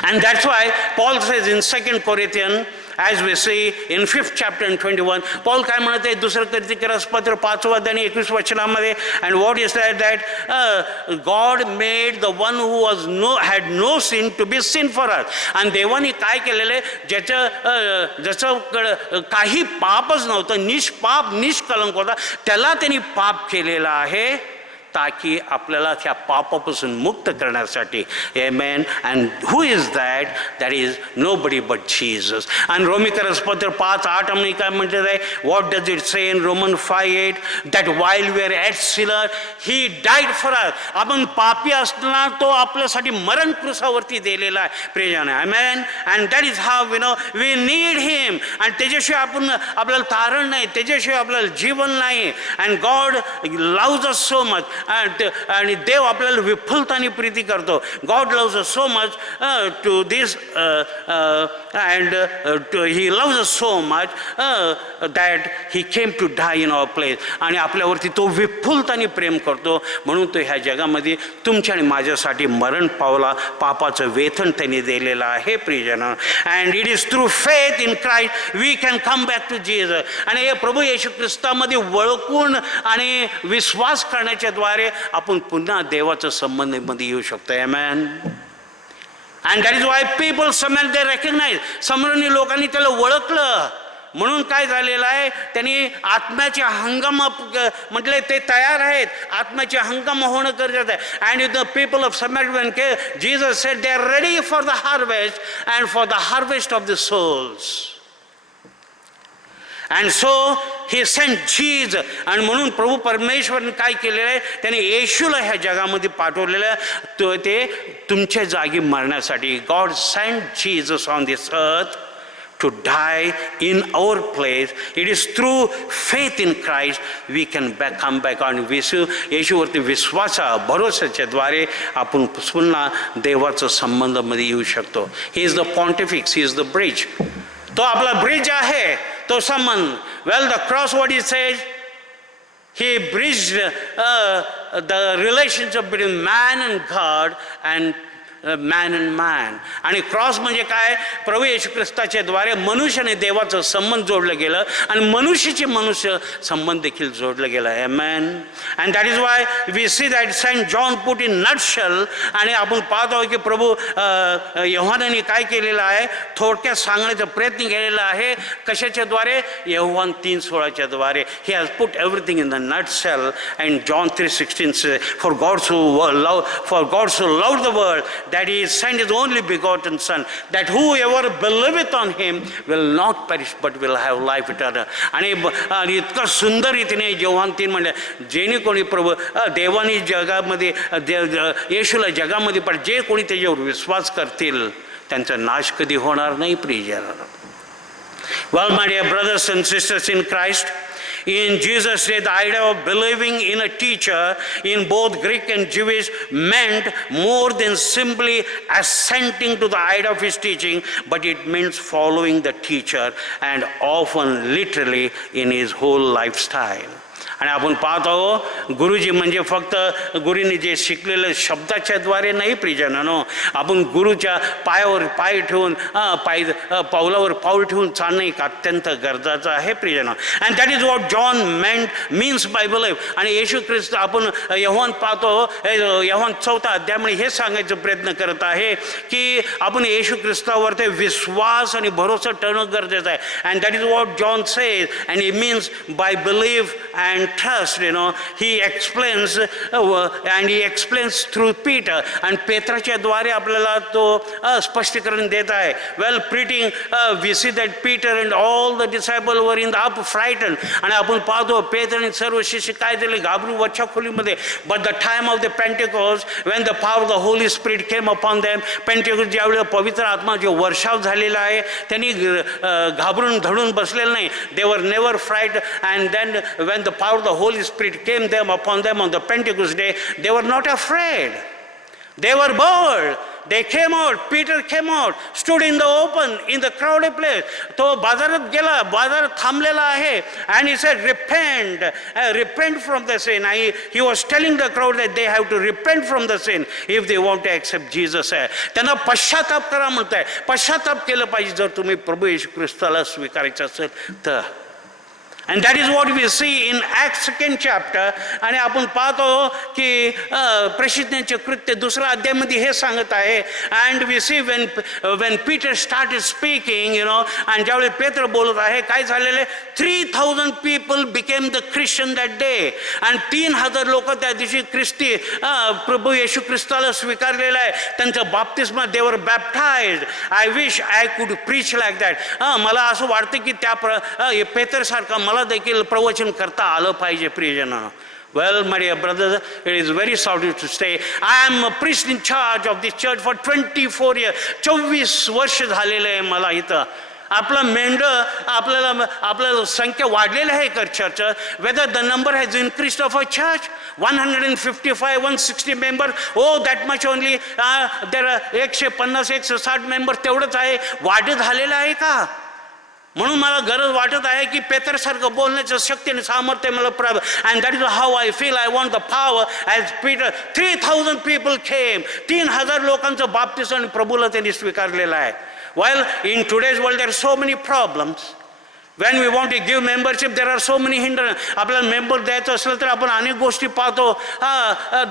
And that's why Paul says in 2 Corinthians, as we see in 5th chapter and 21, Paul काय म्हणत आहे दुसरं कोरिंथीकरस्पत्र 5वा अध्याय आणि 21 वचनामध्ये, and what is that God made the one who had no sin to be sin for us. आणि देवाने काय केलेले, ज्याचं काही पापच नव्हतं, निष्पाप निष्कलंक होता, त्याला त्यांनी पाप केलेलं आहे ताकी आपल्याला त्या पापापासून मुक्त करण्यासाठी. Amen. And who is that? That is nobody but Jesus. आणि रोमीकरस्पत्र 5:8 आम्ही काय म्हणतात आहे, what does it say in Romans 5:8? that while we are yet sinners he died for us. आपण पापी असताना तो आपल्यासाठी मरण क्रूसावरती दिलेला आहे प्रियजन. Amen. And that is how we need him. आणि त्याच्याशिवाय आपल्याला तारण नाही, त्याच्याशिवाय आपल्याला जीवन नाही. and God loves us so much. आणि देव आपल्याला विफुलतानी प्रीती करतो. God loves us so much to this and he loves us so much that he came to die in our place. आणि आपल्यावरती तो विफुलतानी प्रेम करतो, म्हणून तो ह्या जगामध्ये तुमच्या आणि माझ्यासाठी मरण पावला. पापाचं वेतन त्यांनी दिलेलं आहे प्रियजन. And it is through faith in Christ we can come back to Jesus. आणि हे प्रभू येशू ख्रिस्तामध्ये वळकून आणि विश्वास करण्याच्या द्वारे द्वारे आपण पुन्हा देवाच्या संबंधामध्ये येऊ शकतो. आमेन. And that is why people somewhere they recognize, समोरनी लोकांनी त्याला ओळखलं. म्हणून काय झालेलं आहे, त्यांनी आत्म्याचे हंगाम म्हटले ते तयार आहेत. आत्म्याचे हंगाम होणं गरजेचं आहे. And the people of somewhere के Jesus said they are ready for the harvest and for the harvest of the souls. And so he sent Jesus. आणि म्हणून प्रभू परमेश्वरने काय केलेलं आहे, त्याने येशूला ह्या जगामध्ये पाठवलेलं आहे ते तुमच्या जागी मरण्यासाठी. God sent Jesus on this earth to die in our place. It is through faith in Christ we can come back on. येशूवरती विश्वासा भरोसाच्या द्वारे आपण पुन्हा देवाचा संबंधामध्ये येऊ शकतो. He is the pontifex, he is the bridge. तो आपला ब्रिज आहे, तो संबंध. Well the cross what it says, he bridged the relationship between man and God and man and man. आणि क्रॉस म्हणजे काय, प्रभू येशू ख्रिस्ताच्या द्वारे मनुष्याने देवाचं संबंध जोडलं गेलं आणि मनुष्याचे मनुष्य संबंध देखील जोडलं गेलं. आमेन. And that is why we see that Saint John put in nutshell. आणि आपण पाहतो की प्रभू योहानाने काय केलेलं आहे, थोडक्यात सांगण्याचा प्रयत्न केलेला आहे. कशाच्या द्वारे, योहान 3:16च्या द्वारे. He has put everything in the nutshell. And John 3:16 for God so loved the world that he sent his only begotten son, that whoever believeth on him will not perish but will have life eternal. आणि इतकं सुंदर रीतीने योहान 3 म्हणले, जेणे कोणी प्रभू देवानी जगामध्ये येशूला जगामध्ये पण जे कोणी त्याच्यावर विश्वास करतील त्यांचा नाश कधी होणार नाही. प्रिय well my dear brothers and sisters in Christ, in Jesus' day, the idea of believing in a teacher in both Greek and Jewish meant more than simply assenting to the idea of his teaching, but it means following the teacher and often literally in his whole lifestyle. आणि आपण पाहतो गुरुजी म्हणजे फक्त गुरुनी जे शिकलेलं शब्दाच्या द्वारे नाही. प्रियजनांनो, आपण गुरुच्या पायावर पाय ठेवून पावलावर पाऊल ठेवून चालणं एक अत्यंत गरजेचं आहे. प्रियजन. And that is what John means by believe. आणि येशू ख्रिस्त आपण योहान पाहतो, योहान 4 अध्यायामध्ये हे सांगायचा प्रयत्न करत आहे की आपण येशू ख्रिस्तावर ते विश्वास आणि भरोसा ठेवणं गरजेचं आहे. And that is what John says. And it means by believe and trust, he explains and he explains through Peter. and पेत्राच्या द्वारे आपल्याला तो स्पष्टीकरण देत आहे. well preaching we see that Peter and all the disciples were in the up frightened. आणि आपण पाहतो पेत्राने सर्व शिष्य काय झाले, घाबरून वरच्या खोलीमध्ये. but the time of the Pentecost, when the power of the Holy Spirit came upon them, Pentecost ज्यावेळेला पवित्र आत्मा जो वर्षाव झालेला आहे, त्यांनी घाबरून धडून बसलेलं नाही. they were never frightened. and then when the power of the Holy Spirit came upon them on the Pentecost day, they were not afraid. They were bold. They came out. Peter came out, stood in the open, in the crowded place. तो बाजारात गेला, बाजार थांबलेला आहे. and he said, repent from the sin. He was telling the crowd that they have to repent from the sin if they want to accept Jesus. त्यांना पश्चाताप करा म्हणताय. पश्चाताप केलं पाहिजे जर तुम्ही प्रभू येशू ख्रिस्ताला स्वीकारायचं असेल तर. And that is what we see in Acts 2nd chapter. आणि आपण पाहतो की प्रसिद्धीचे कृत्य 2रा अध्यायामध्ये हे सांगत आहे. and we see when Peter started speaking, आणि ज्यावेळी पेत्र बोलत आहे, काय झालेले, 3,000 people became the Christian that day. आणि 3,000 लोक त्या दिवशी ख्रिस्ती प्रभू येशू ख्रिस्ताला स्वीकारलेला आहे. त्यांचं बाप्तिस्मा they were baptized. I wish I could preach like that. मला असं वाटतं की त्या पेत्रसारखा मला देखील प्रवचन करता आलं पाहिजे. प्रियजन. well my dear brothers, it is very sorry to say I am a priest in charge of this church for 24 years. 24 वर्ष झालेले आहे मला इथं. आपलं मेंढं आपल्याला संख्या वाढलेली आहे का church. whether the number has increased of a church 155 160 members, that much only. there are 150 160 members तेवढंच आहे. वाढ झालेलं आहे का. म्हणून मला गरज वाटत आहे की पेत्रसारखं बोलण्याचं शक्ती आणि सामर्थ्य मला प्राप्त. And that is how I feel. I want the power as Peter. 3,000 people came. 3,000 लोकांचं बाप्तिस्म आणि प्रभूला त्यांनी स्वीकारलेलं आहे. While in today's world there are so many problems, When we want to give membership, there are so many hindrances. आपल्याला मेंबर द्यायचं असलं तर आपण अनेक गोष्टी पाहतो.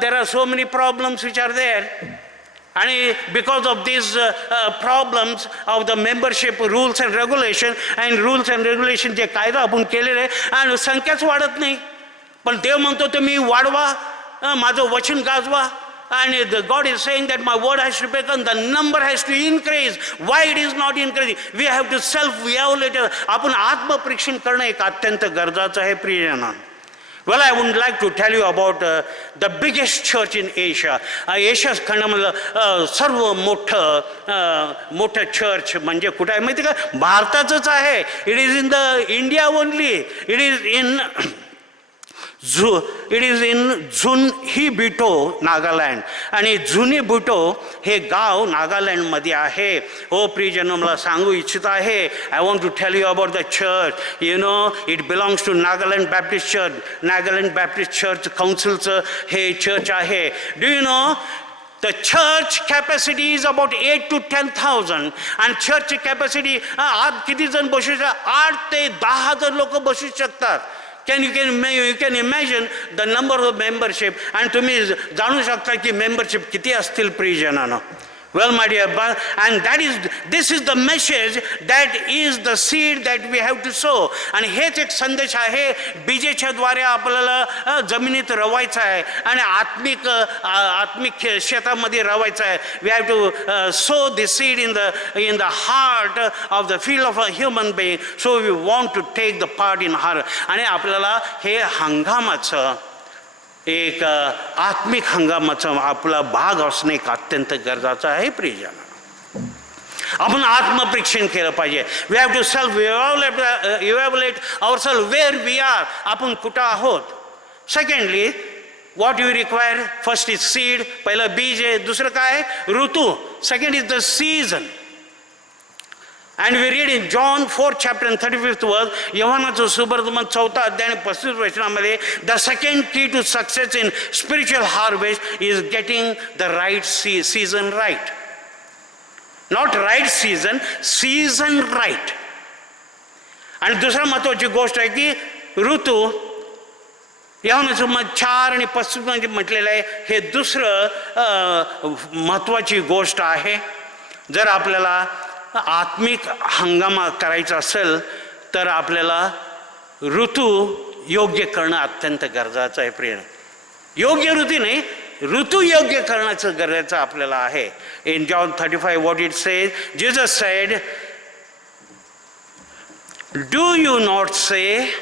There are so many problems which are there. आणि because of these problems of the membership rules and regulation जे कायदा आपण केलेले आणि संख्याच वाढत नाही. पण देव म्हणतो तुम्ही वाढवा, माझं वचन गाजवा. And God is saying that my word has to become, the number has to increase. Why it is not increasing? We have to self-evaluate. आपण आत्मपरीक्षण करणं एक अत्यंत गरजेचं आहे प्रियजन. Well, I would like to tell you about the biggest church in Asia. Asia खंडामधलं सर्व मोठं चर्च म्हणजे कुठं आहे माहिती का? भारताचंच आहे. It is in the India only. It is in झुनहिबिटो, नागालँड. आणि झुनहिबिटो हे गाव नागालँडमध्ये आहे. हो प्रियजन, मला सांगू इच्छित आहे. I want to tell you about the church. You know, it belongs to Nagaland Baptist Church. Nagaland Baptist Church काउन्सिलचं हे चर्च आहे. Do you know, the church capacity is about 8 to 10,000 and church capacity आत किती जण बसू शकतात? 8 ते 10,000 लोक बसू शकतात. You can imagine the number of membership. आणि तुम्ही जाणू शकता की मेंबरशिप किती असतील प्रियजनानं. Well, my dear, and this is the message, that is the seed that we have to sow. आणि हेच एक संदेश आहे, बीजेच्या द्वारे आपल्याला जमिनीत रवायचं आहे आणि आत्मिक शेतामध्ये रवायचं आहे. We have to sow the seed in the heart of the field of a human being. So we want to take the part in her. आणि आपल्याला हे हंगामाचं एक आत्मिक हंगामाचा आपला भाग असणे एक अत्यंत गरजेचं आहे प्रियजन. आपण आत्मपरीक्षण केलं पाहिजे. We have to self evaluate ourselves where we are. आपण कुठं आहोत. Secondly, what you require. First is seed, पहिलं बीज आहे. दुसरं काय? ऋतू. Second is the season. And we read in John 4th chapter and 35th verse, योहानाचं सुवर्तमान 4th अध्याय आणि 35 वचनामध्ये, the second key to success in spiritual harvest is getting the right season right. Not right season, season right. आणि दुसरा महत्त्वाची गोष्ट आहे की ऋतू. योहानाचं 4 आणि 35 मध्ये म्हटलेलं आहे. हे दुसरं महत्त्वाची गोष्ट आहे. जर आपल्याला आत्मिक हंगामा करायचा असेल तर आपल्याला ऋतू योग्य करणं अत्यंत गरजेचं आहे प्रिय. योग्य ऋतू नाही, ऋतू योग्य करण्याचं गरजेचं आपल्याला आहे. In John 35 what it says, Jesus said, do you not say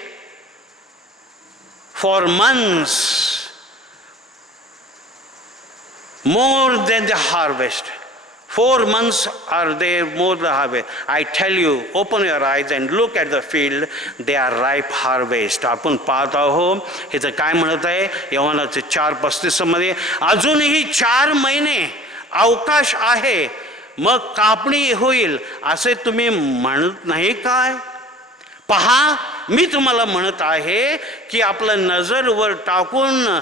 for months more than the harvest. 4 months are there more than the harvest. I tell you, open your eyes and look at the field. They are ripe harvest. आपण पाहत आहोत. हे काय म्हणत आहे योहानाचे 4:35 मध्ये, अजूनही 4 महिने अवकाश आहे, मग कापणी होईल असे तुम्ही म्हणत नाही काय? पहा, मी तुम्हाला म्हणत आहे की आपलं नजर वर टाकून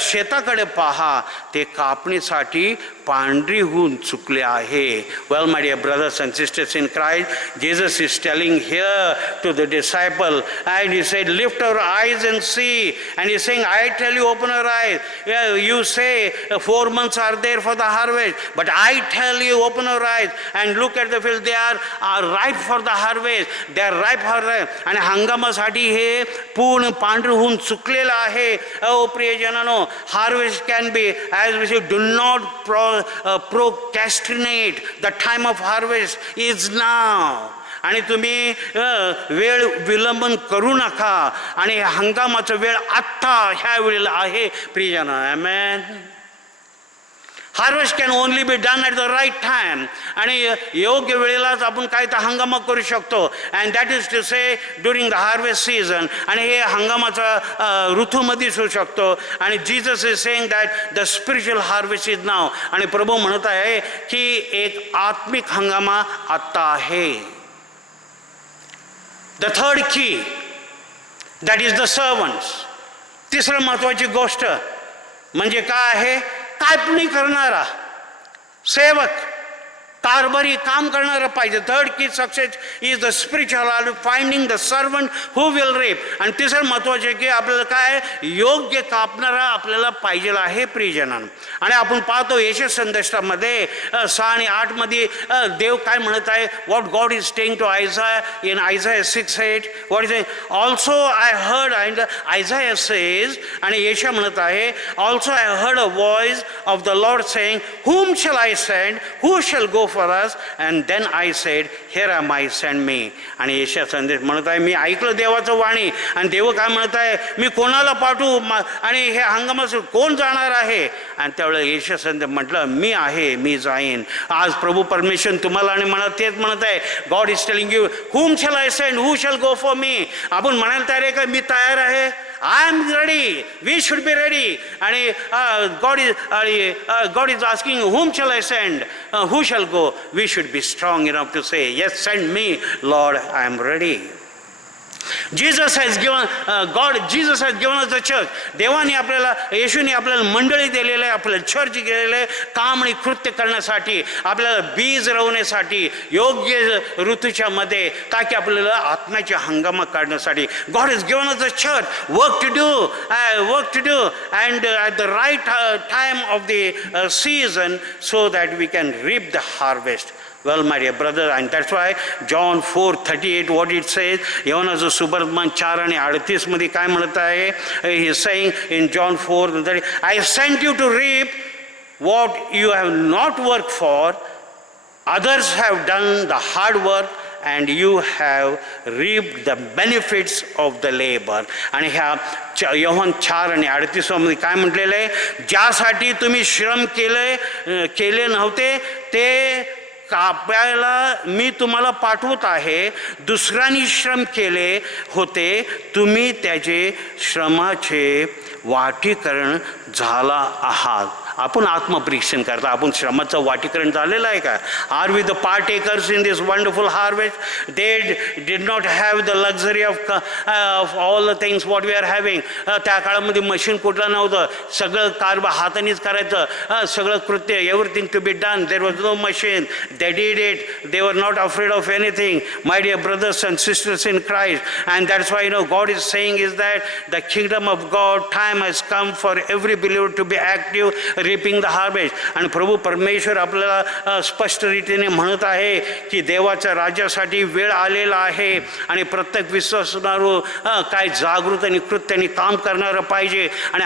शेताकडे पहा, ते कापणीसाठी पांढरी होऊन चुकले आहे. Well, my dear brothers and sisters in Christ, Jesus is telling here to the disciple, and he said, lift our eyes and see. And he's saying, I tell you, open your eyes. You say 4 months are there for the harvest, but I tell you, open your eyes and look at the field. They are ripe for the harvest. They are ripe for the. आणि हंगामासाठी हे पूर्ण पांढर होऊन चुकलेलं आहे. Oh प्रियजनांनो, harvest can be as we say, do not procrastinate. The time of harvest is now. आणि तुम्ही वेळ विलंबन करू नका. आणि हंगामाचा वेळ आत्ता ह्या वेळेला आहे प्रियजन. Amen. Harvest can only be done at the right time. आणि योग्य वेळेलाच आपण काय तर हंगामा करू शकतो. And that is to say during the harvest season. आणि हे हंगामाचा ऋतूमध्येच होऊ शकतो. आणि Jesus is saying that the spiritual harvest is now. आणि प्रभू म्हणत आहे की एक आत्मिक हंगामा आत्ता आहे. द थर्ड की, दॅट इज द सर्वंट्स. तिसरं महत्त्वाची गोष्ट म्हणजे काय आहे? कापणी करणारा सेवक. कारभारी काम करणारं पाहिजे. थर्ड की success is the spiritual finding the servant who will rape. आणि तिसरं महत्त्वाचं आहे की आपल्याला काय योग्य कापणारा आपल्याला पाहिजे आहे प्रियजनांनो. आणि आपण पाहतो येशू संदेशामध्ये 6 आणि 8 मध्ये देव काय म्हणत आहे. What God is telling to Isaiah in Isaiah 6:8 what is also I heard and Isaiah says. आणि येशू म्हणत आहे also I heard a voice of the Lord saying whom shall I send, who shall go for us, and then I said here am I, send me. आणि येशू संदेश म्हणत आहे मी ऐकलं देवाचं वाणी. आणि देव काय म्हणत आहे मी कोणाला पाठवू आणि हे हंगामात कोण जाणार आहे. आणि त्यावेळेला येशू संदेश म्हटलं मी आहे, मी जाईन. आज प्रभू परमेश्वर तुम्हाला आणि मला तेच म्हणत आहे. God is telling you whom shall I send, who shall go for me. आपण म्हणायला तयार आहे का मी तयार आहे. I am ready. We should be ready. And God is asking, whom shall I send? Who shall go? We should be strong enough to say, yes, send me, Lord, I am ready. Jesus has given us the church. देवाने आपल्याला येशूने आपल्याला मंडळी दिलेलं आहे, आपल्याला चर्च दिलेलं आहे काम आणि कृत्य करण्यासाठी, आपल्याला बीज रवण्यासाठी योग्य ऋतूच्या मध्ये ताकी आपल्याला आत्म्याचे हंगामा काढण्यासाठी. God has given us the church, work to do and at the right time of the season so that we can reap the harvest. Well, my dear brother, and that's why John 4:38 what it says. योहानाचं सुवर्तमान 4 आणि 38 मध्ये काय म्हणत आहे. He is saying in John 4:30 I sent you to reap what you have not worked for. Others have done the hard work and you have reaped the benefits of the labor. आणि ह्या योहान 4 आणि 38 मध्ये काय म्हटलेलं आहे. ज्यासाठी तुम्ही श्रम केले नव्हते ते कापायला मी तुम्हाला पाठवत आहे. दुसऱ्यांनी श्रम केले होते, तुम्ही त्याचे श्रमाचे वाटीकरण झाला आहात. आपण आत्मपरीक्षण करता आपण श्रमाचं वाटीकरण झालेलं आहे का. Are we the partakers in this wonderful harvest. They did not have the luxury of all the things what we are having. त्या काळामध्ये मशीन कुठलं नव्हतं, सगळं कारभार हातानेच करायचं, सगळं कृत्य everything to be done. There was no machine. They did it. They were not afraid of anything. My dear brothers and sisters in Christ. And that's why God is saying is that the kingdom of God time has come for every believer to be active reaping the harvest. आणि प्रभू परमेश्वर आपल्याला स्पष्ट रीतीने म्हणत आहे की देवाच्या राज्यासाठी वेळ आलेला आहे. आणि प्रत्येक विश्वासणारू काय जागृत आणि कृत्याने काम करणारं पाहिजे आणि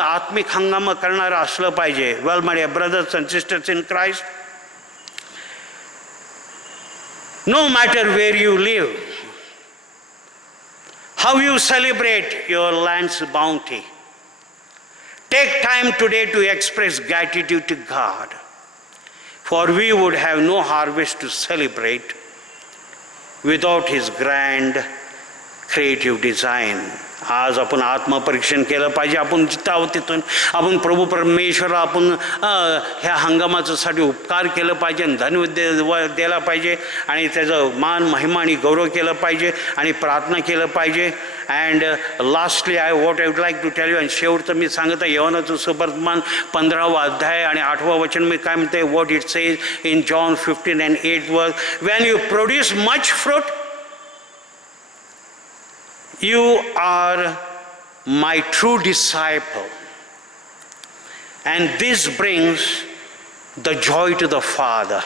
आत्मिक हंगामा करणारं असलं पाहिजे. Well my dear brothers and sisters in Christ, no matter where you live, how you celebrate your land's bounty, take time today to express gratitude to God, for we would have no harvest to celebrate without His grand creative design. आज आपण आत्मपरीक्षण केलं पाहिजे. आपण जिथं आहोत तिथून आपण प्रभू परमेश्वरा आपण ह्या हंगामाच्यासाठी उपकार केलं पाहिजे आणि धन्यवाद द्यायला पाहिजे आणि त्याचं मान महिमा आणि गौरव केलं पाहिजे आणि प्रार्थना केलं पाहिजे. And lastly I would like to tell you. आणि शेवटचं मी सांगत आहे योहानाचं सुवर्तमान 15वा अध्याय आणि 8वा वचन मी काय म्हणते. What it says in John 15:8 when you produce much fruit you are my true disciple, and this brings the joy to the Father.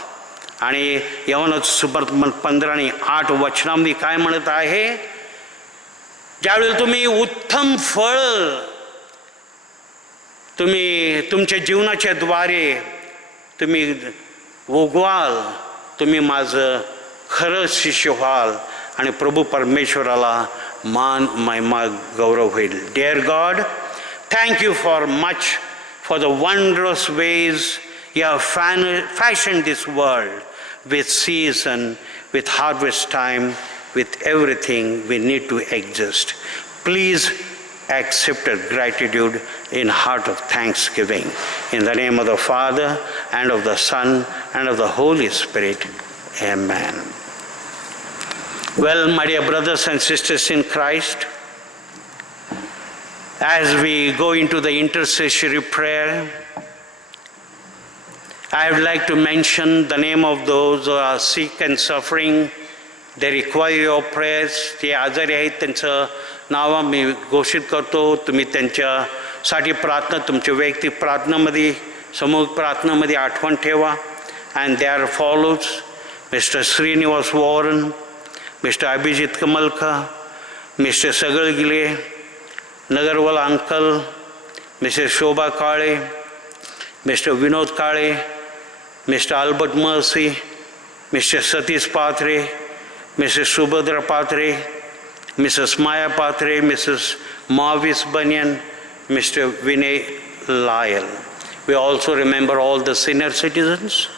आणि योहानाचं सुवर्तमान 15 आणि 8 वचनामध्ये काय म्हणत आहे. ज्यावेळेला तुम्ही उत्तम फळ तुम्ही तुमच्या जीवनाच्या द्वारे तुम्ही उगवाल, तुम्ही माझं खरं शिष्य व्हाल आणि प्रभू परमेश्वराला मान महिमा गौरव होईल. Dear God, thank you for much for the wondrous ways you have fashioned this world with season, with harvest time, with everything we need to exist. Please accept our gratitude in heart of thanksgiving. In the name of the Father and of the Son and of the Holy Spirit. Amen. Well, my dear brothers and sisters in Christ, as we go into the intercessory prayer, I would like to mention the name of those who are sick and suffering. They require your prayers. जे आजारी आहेत त्यांचं नाव मी घोषित करतो. तुम्ही त्यांच्यासाठी प्रार्थना, तुमच्या वैयक्तिक प्रार्थनेमध्ये, समूहिक प्रार्थनेमध्ये आठवण ठेवा. And they are follows: Mr. Srinivas Warren, Mr. Abhijit Kamalka, Mr. Sagal Gile, Nagarwal Uncle, Mrs. Shobha Kale, Mr. Vinod Kale, Mr. Albert Mercy, Mr. Satish Patre, Mrs. Subhadra Patre, Mrs. Maya Patre, Mrs. Mavis Banyan, Mr. Vinay Lyle. We also remember all the senior citizens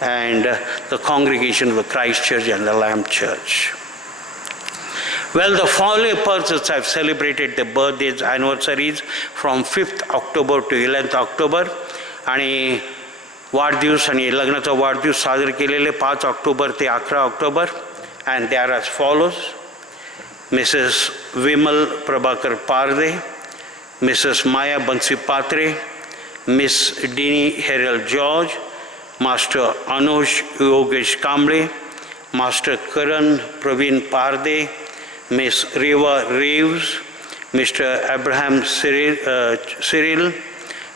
and the congregation of the Christ Church and the Lamb Church. Well, the following persons have celebrated their birthdays, anniversaries from 5th October to 11th October. आणि वाढदिवस आणि लग्नाचा वाढदिवस साजरे केलेले 5 ऑक्टोबर ते 11 October. And they are as follows: Mrs. Vimal Prabhakar Parde, Mrs. Maya Bansi Patre, Miss Dini Herald George, Master Anush Yogesh Kamble, Master Karan Praveen Parde, Miss Reva Reeves, Mr. Abraham Cyril,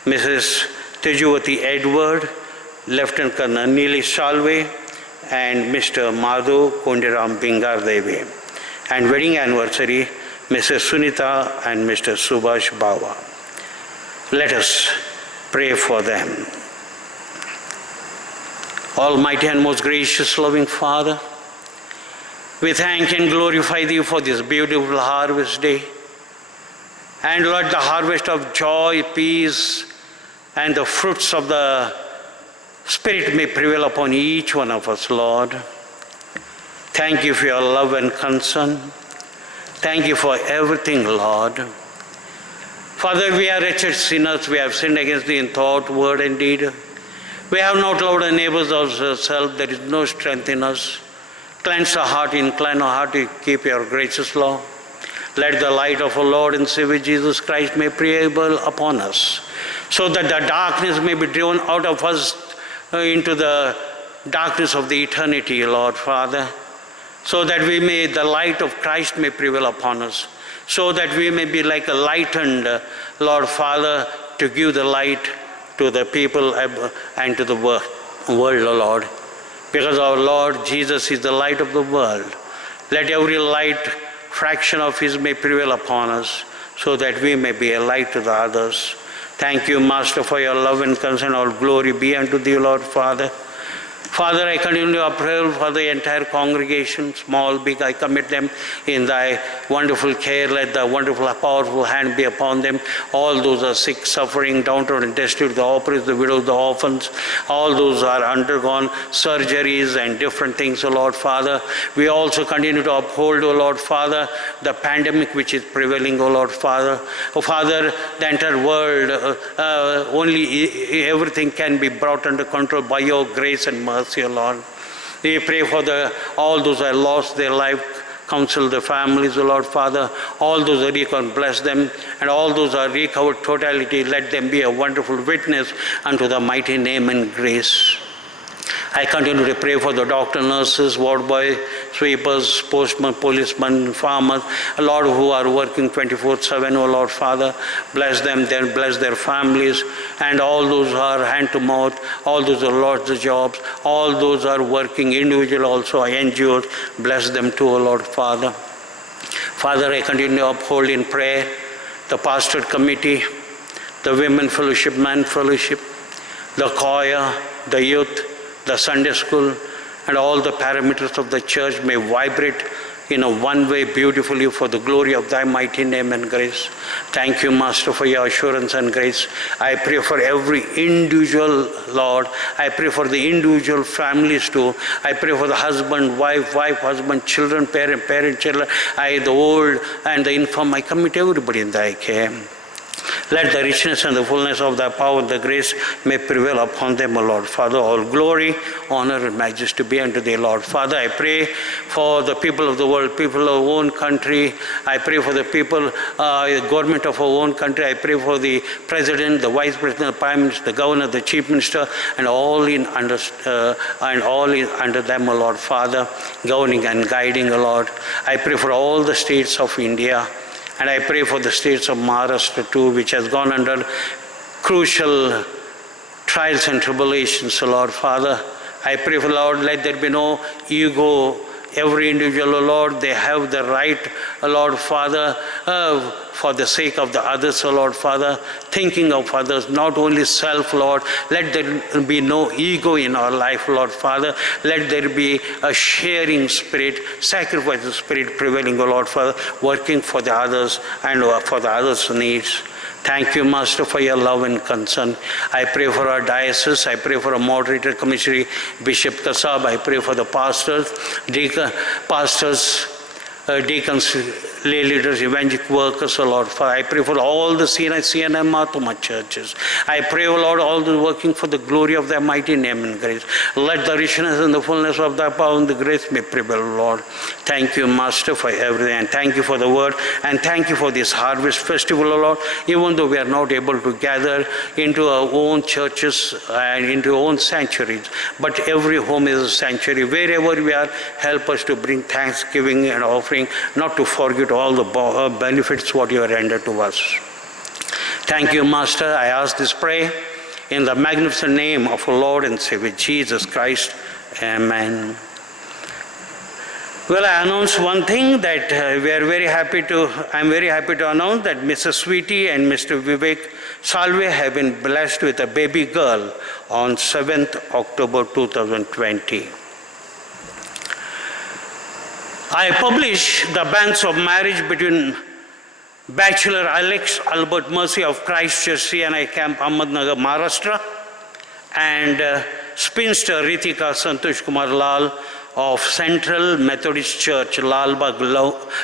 Mrs. Tejuvati Edward, Lieutenant Colonel Neeli Salve, and Mr. Madhu Kondiram Bingar Devi. And wedding anniversary, Mrs. Sunita and Mr. Subhash Bawa. Let us pray for them. Almighty and most gracious, loving Father, we thank and glorify Thee for this beautiful harvest day. And Lord, the harvest of joy, peace, and the fruits of the Spirit may prevail upon each one of us, Lord. Thank You for Your love and concern. Thank You for everything, Lord. Father, we are wretched sinners. We have sinned against Thee in thought, word, and deed. We have not loved our neighbors as ourselves. There is no strength in us. Cleanse our heart, incline our heart to keep Your gracious law. Let the light of our Lord and Savior Jesus Christ may prevail upon us, so that the darkness may be driven out of us into the darkness of the eternity, Lord Father, so that the light of Christ may prevail upon us, so that we may be like a lightened, Lord Father, to give the light to the people and to the world, Lord. Because our Lord Jesus is the light of the world. Let every light fraction of His may prevail upon us, so that we may be a light to the others. Thank You, Master, for Your love and concern. All glory be unto Thee, Lord Father. Father, I continue to pray for the entire congregation, small, big. I commit them in Thy wonderful care. Let the wonderful, powerful hand be upon them. All those who are sick, suffering, downtrodden, destitute, the oppressed, the widows, the orphans, all those who are undergone surgeries and different things, O Lord Father. We also continue to uphold, O Lord Father, the pandemic which is prevailing, O Lord Father. O Father, the entire world, only everything can be brought under control by Your grace and mercy, O Lord. We pray for all those who have lost their life. Counsel the families, O Lord Father. All those who are recovered, bless them. And all those who are recovered totality, let them be a wonderful witness unto the mighty name and grace. I continue to pray for the doctor, nurses, ward boy, sweepers, postmen, policemen, farmers, Lord, who are working 24/7, O Lord Father. Bless them, then bless their families, and all those who are hand to mouth, all those who lost the jobs, all those who are working individual also, NGOs, bless them too, O Lord Father. Father, I continue to uphold in prayer the pastorate committee, the women fellowship, man fellowship, the choir, the youth, the Sunday school, and all the parameters of the church may vibrate in a one way beautifully for the glory of Thy mighty name and grace. Thank You, Master, for Your assurance and grace. I pray for every individual, Lord. I pray for the individual families too. I pray for the husband, wife, husband, children, parent, children, the old and the infirm. I commit everybody in Thy care. Let the richness and the fullness of thy power and the grace may prevail upon them, O Lord. Father, all glory, honor, and majesty be unto thee, Lord. Father, I pray for the people of the world, people of our own country. I pray for the people, the government of our own country. I pray for the president, the vice president, the prime minister, the governor, the chief minister, and all under them, O Lord. Father, governing and guiding, O Lord. I pray for all the states of India. And I pray for the states of Maharashtra too, which has gone under crucial trials and tribulations, Lord. Father, I pray for, Lord, let there be no ego. Every individual, O Lord, they have the right, O Lord, Father, for the sake of the others, O Lord, Father, thinking of others, not only self, Lord. Let there be no ego in our life, Lord, Father. Let there be a sharing spirit, sacrificing spirit prevailing, O Lord, Father, working for the others and for the others' needs. Thank you, Master, for your love and concern. I pray for our diocese. I pray for our moderator, Commissary Bishop Kasab. I pray for the pastors, deacons, lay leaders, evangelical workers, O Lord. I pray for all the CNI and Mahatma churches. I pray, O Lord, all those working for the glory of thy mighty name and grace. Let the richness and the fullness of thy power and the grace may prevail, Lord. Thank you, Master, for everything. And thank you for the word. And thank you for this harvest festival, O Lord. Even though we are not able to gather into our own churches and into our own sanctuaries, but every home is a sanctuary. Wherever we are, help us to bring thanksgiving and offering, not to forget all the benefits what you have rendered to us. Thank you, Master. I ask this prayer in the magnificent name of our Lord and Savior Jesus Christ. Amen. Well, I announce one thing that I'm very happy to announce that Mrs. Sweetie and Mr. Vivek Salve have been blessed with a baby girl on 7th October 2020. I publish the banns of marriage between Bachelor Alex Albert Mercy of Christ Church CNI Camp Ahmednagar, Maharashtra, and spinster Ritika Santosh Kumar Lal of Central Methodist Church, Lalbagh,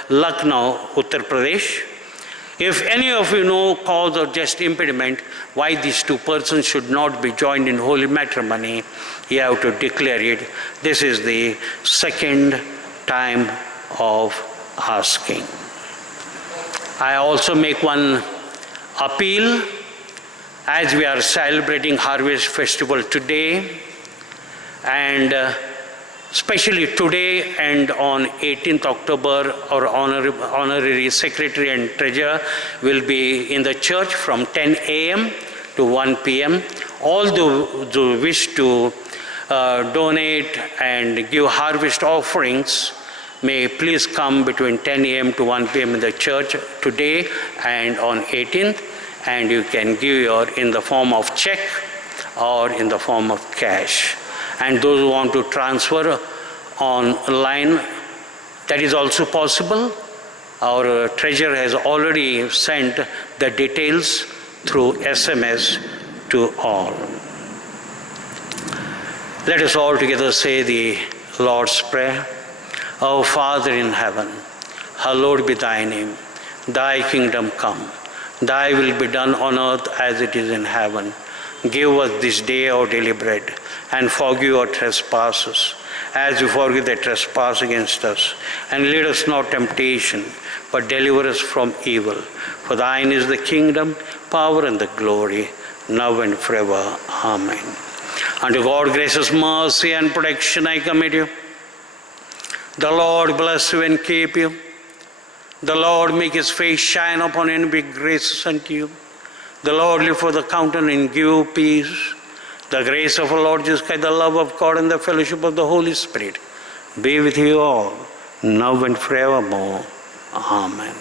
Lucknow, Uttar Pradesh. If any of you know cause or just impediment why these two persons should not be joined in holy matrimony, you have to declare it. This is the second time of asking. I also make one appeal as we are celebrating Harvest Festival today, and especially today and on 18th October, our honorary secretary and treasurer will be in the church from 10 a.m. to 1 p.m. All those who wish to donate and give harvest offerings may please come between 10 a.m. to 1 p.m. in the church today and on 18th, and you can give in the form of check or in the form of cash. And those who want to transfer online, that is also possible. Our treasurer has already sent the details through SMS to all. Let us all together say the Lord's Prayer. Our Father in heaven, hallowed be thy name. Thy kingdom come. Thy will be done on earth as it is in heaven. Give us this day our daily bread, and forgive our trespasses, as we forgive the trespass against us. And lead us not temptation, but deliver us from evil. For thine is the kingdom, power, and the glory, now and forever. Amen. Unto God, gracious mercy and protection I commit you. The Lord bless you and keep you. The Lord make his face shine upon you and be gracious unto you. The Lord lift for the countenance and give you peace. The grace of our Lord Jesus Christ, the love of God, and the fellowship of the Holy Spirit be with you all, now and forevermore. Amen.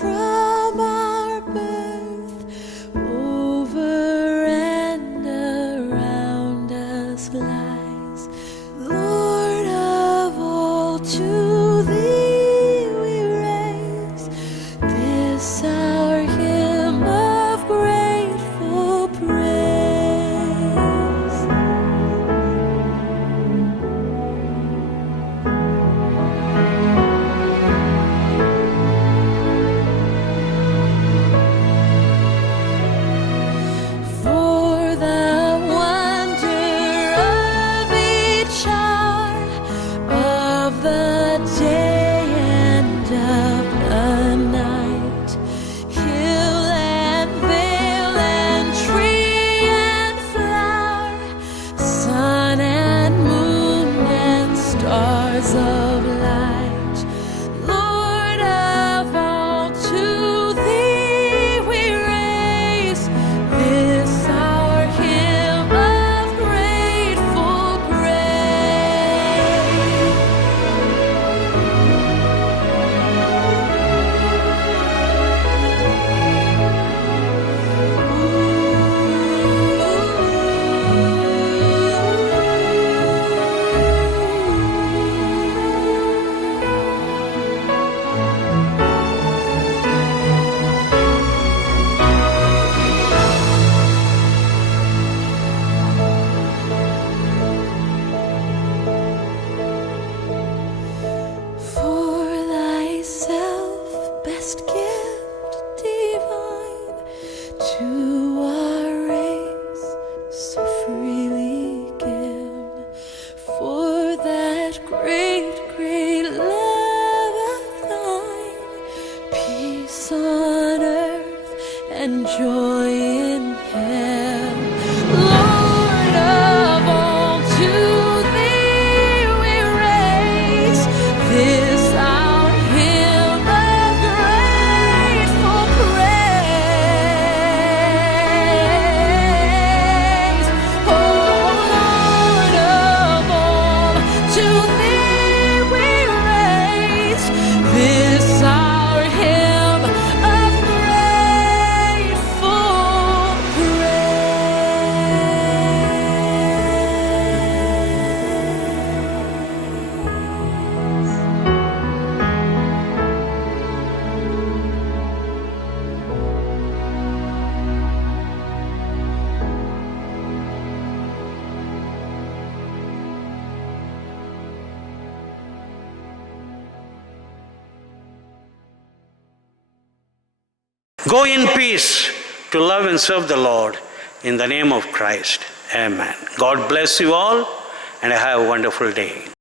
From our birth and joy in Him. Lord of all, to Thee we raise this our hymn of grateful praise. Oh Lord of all, to Thee we raise this our hymn of grateful Go in peace to love and serve the Lord in the name of Christ. Amen. God bless you all and have a wonderful day.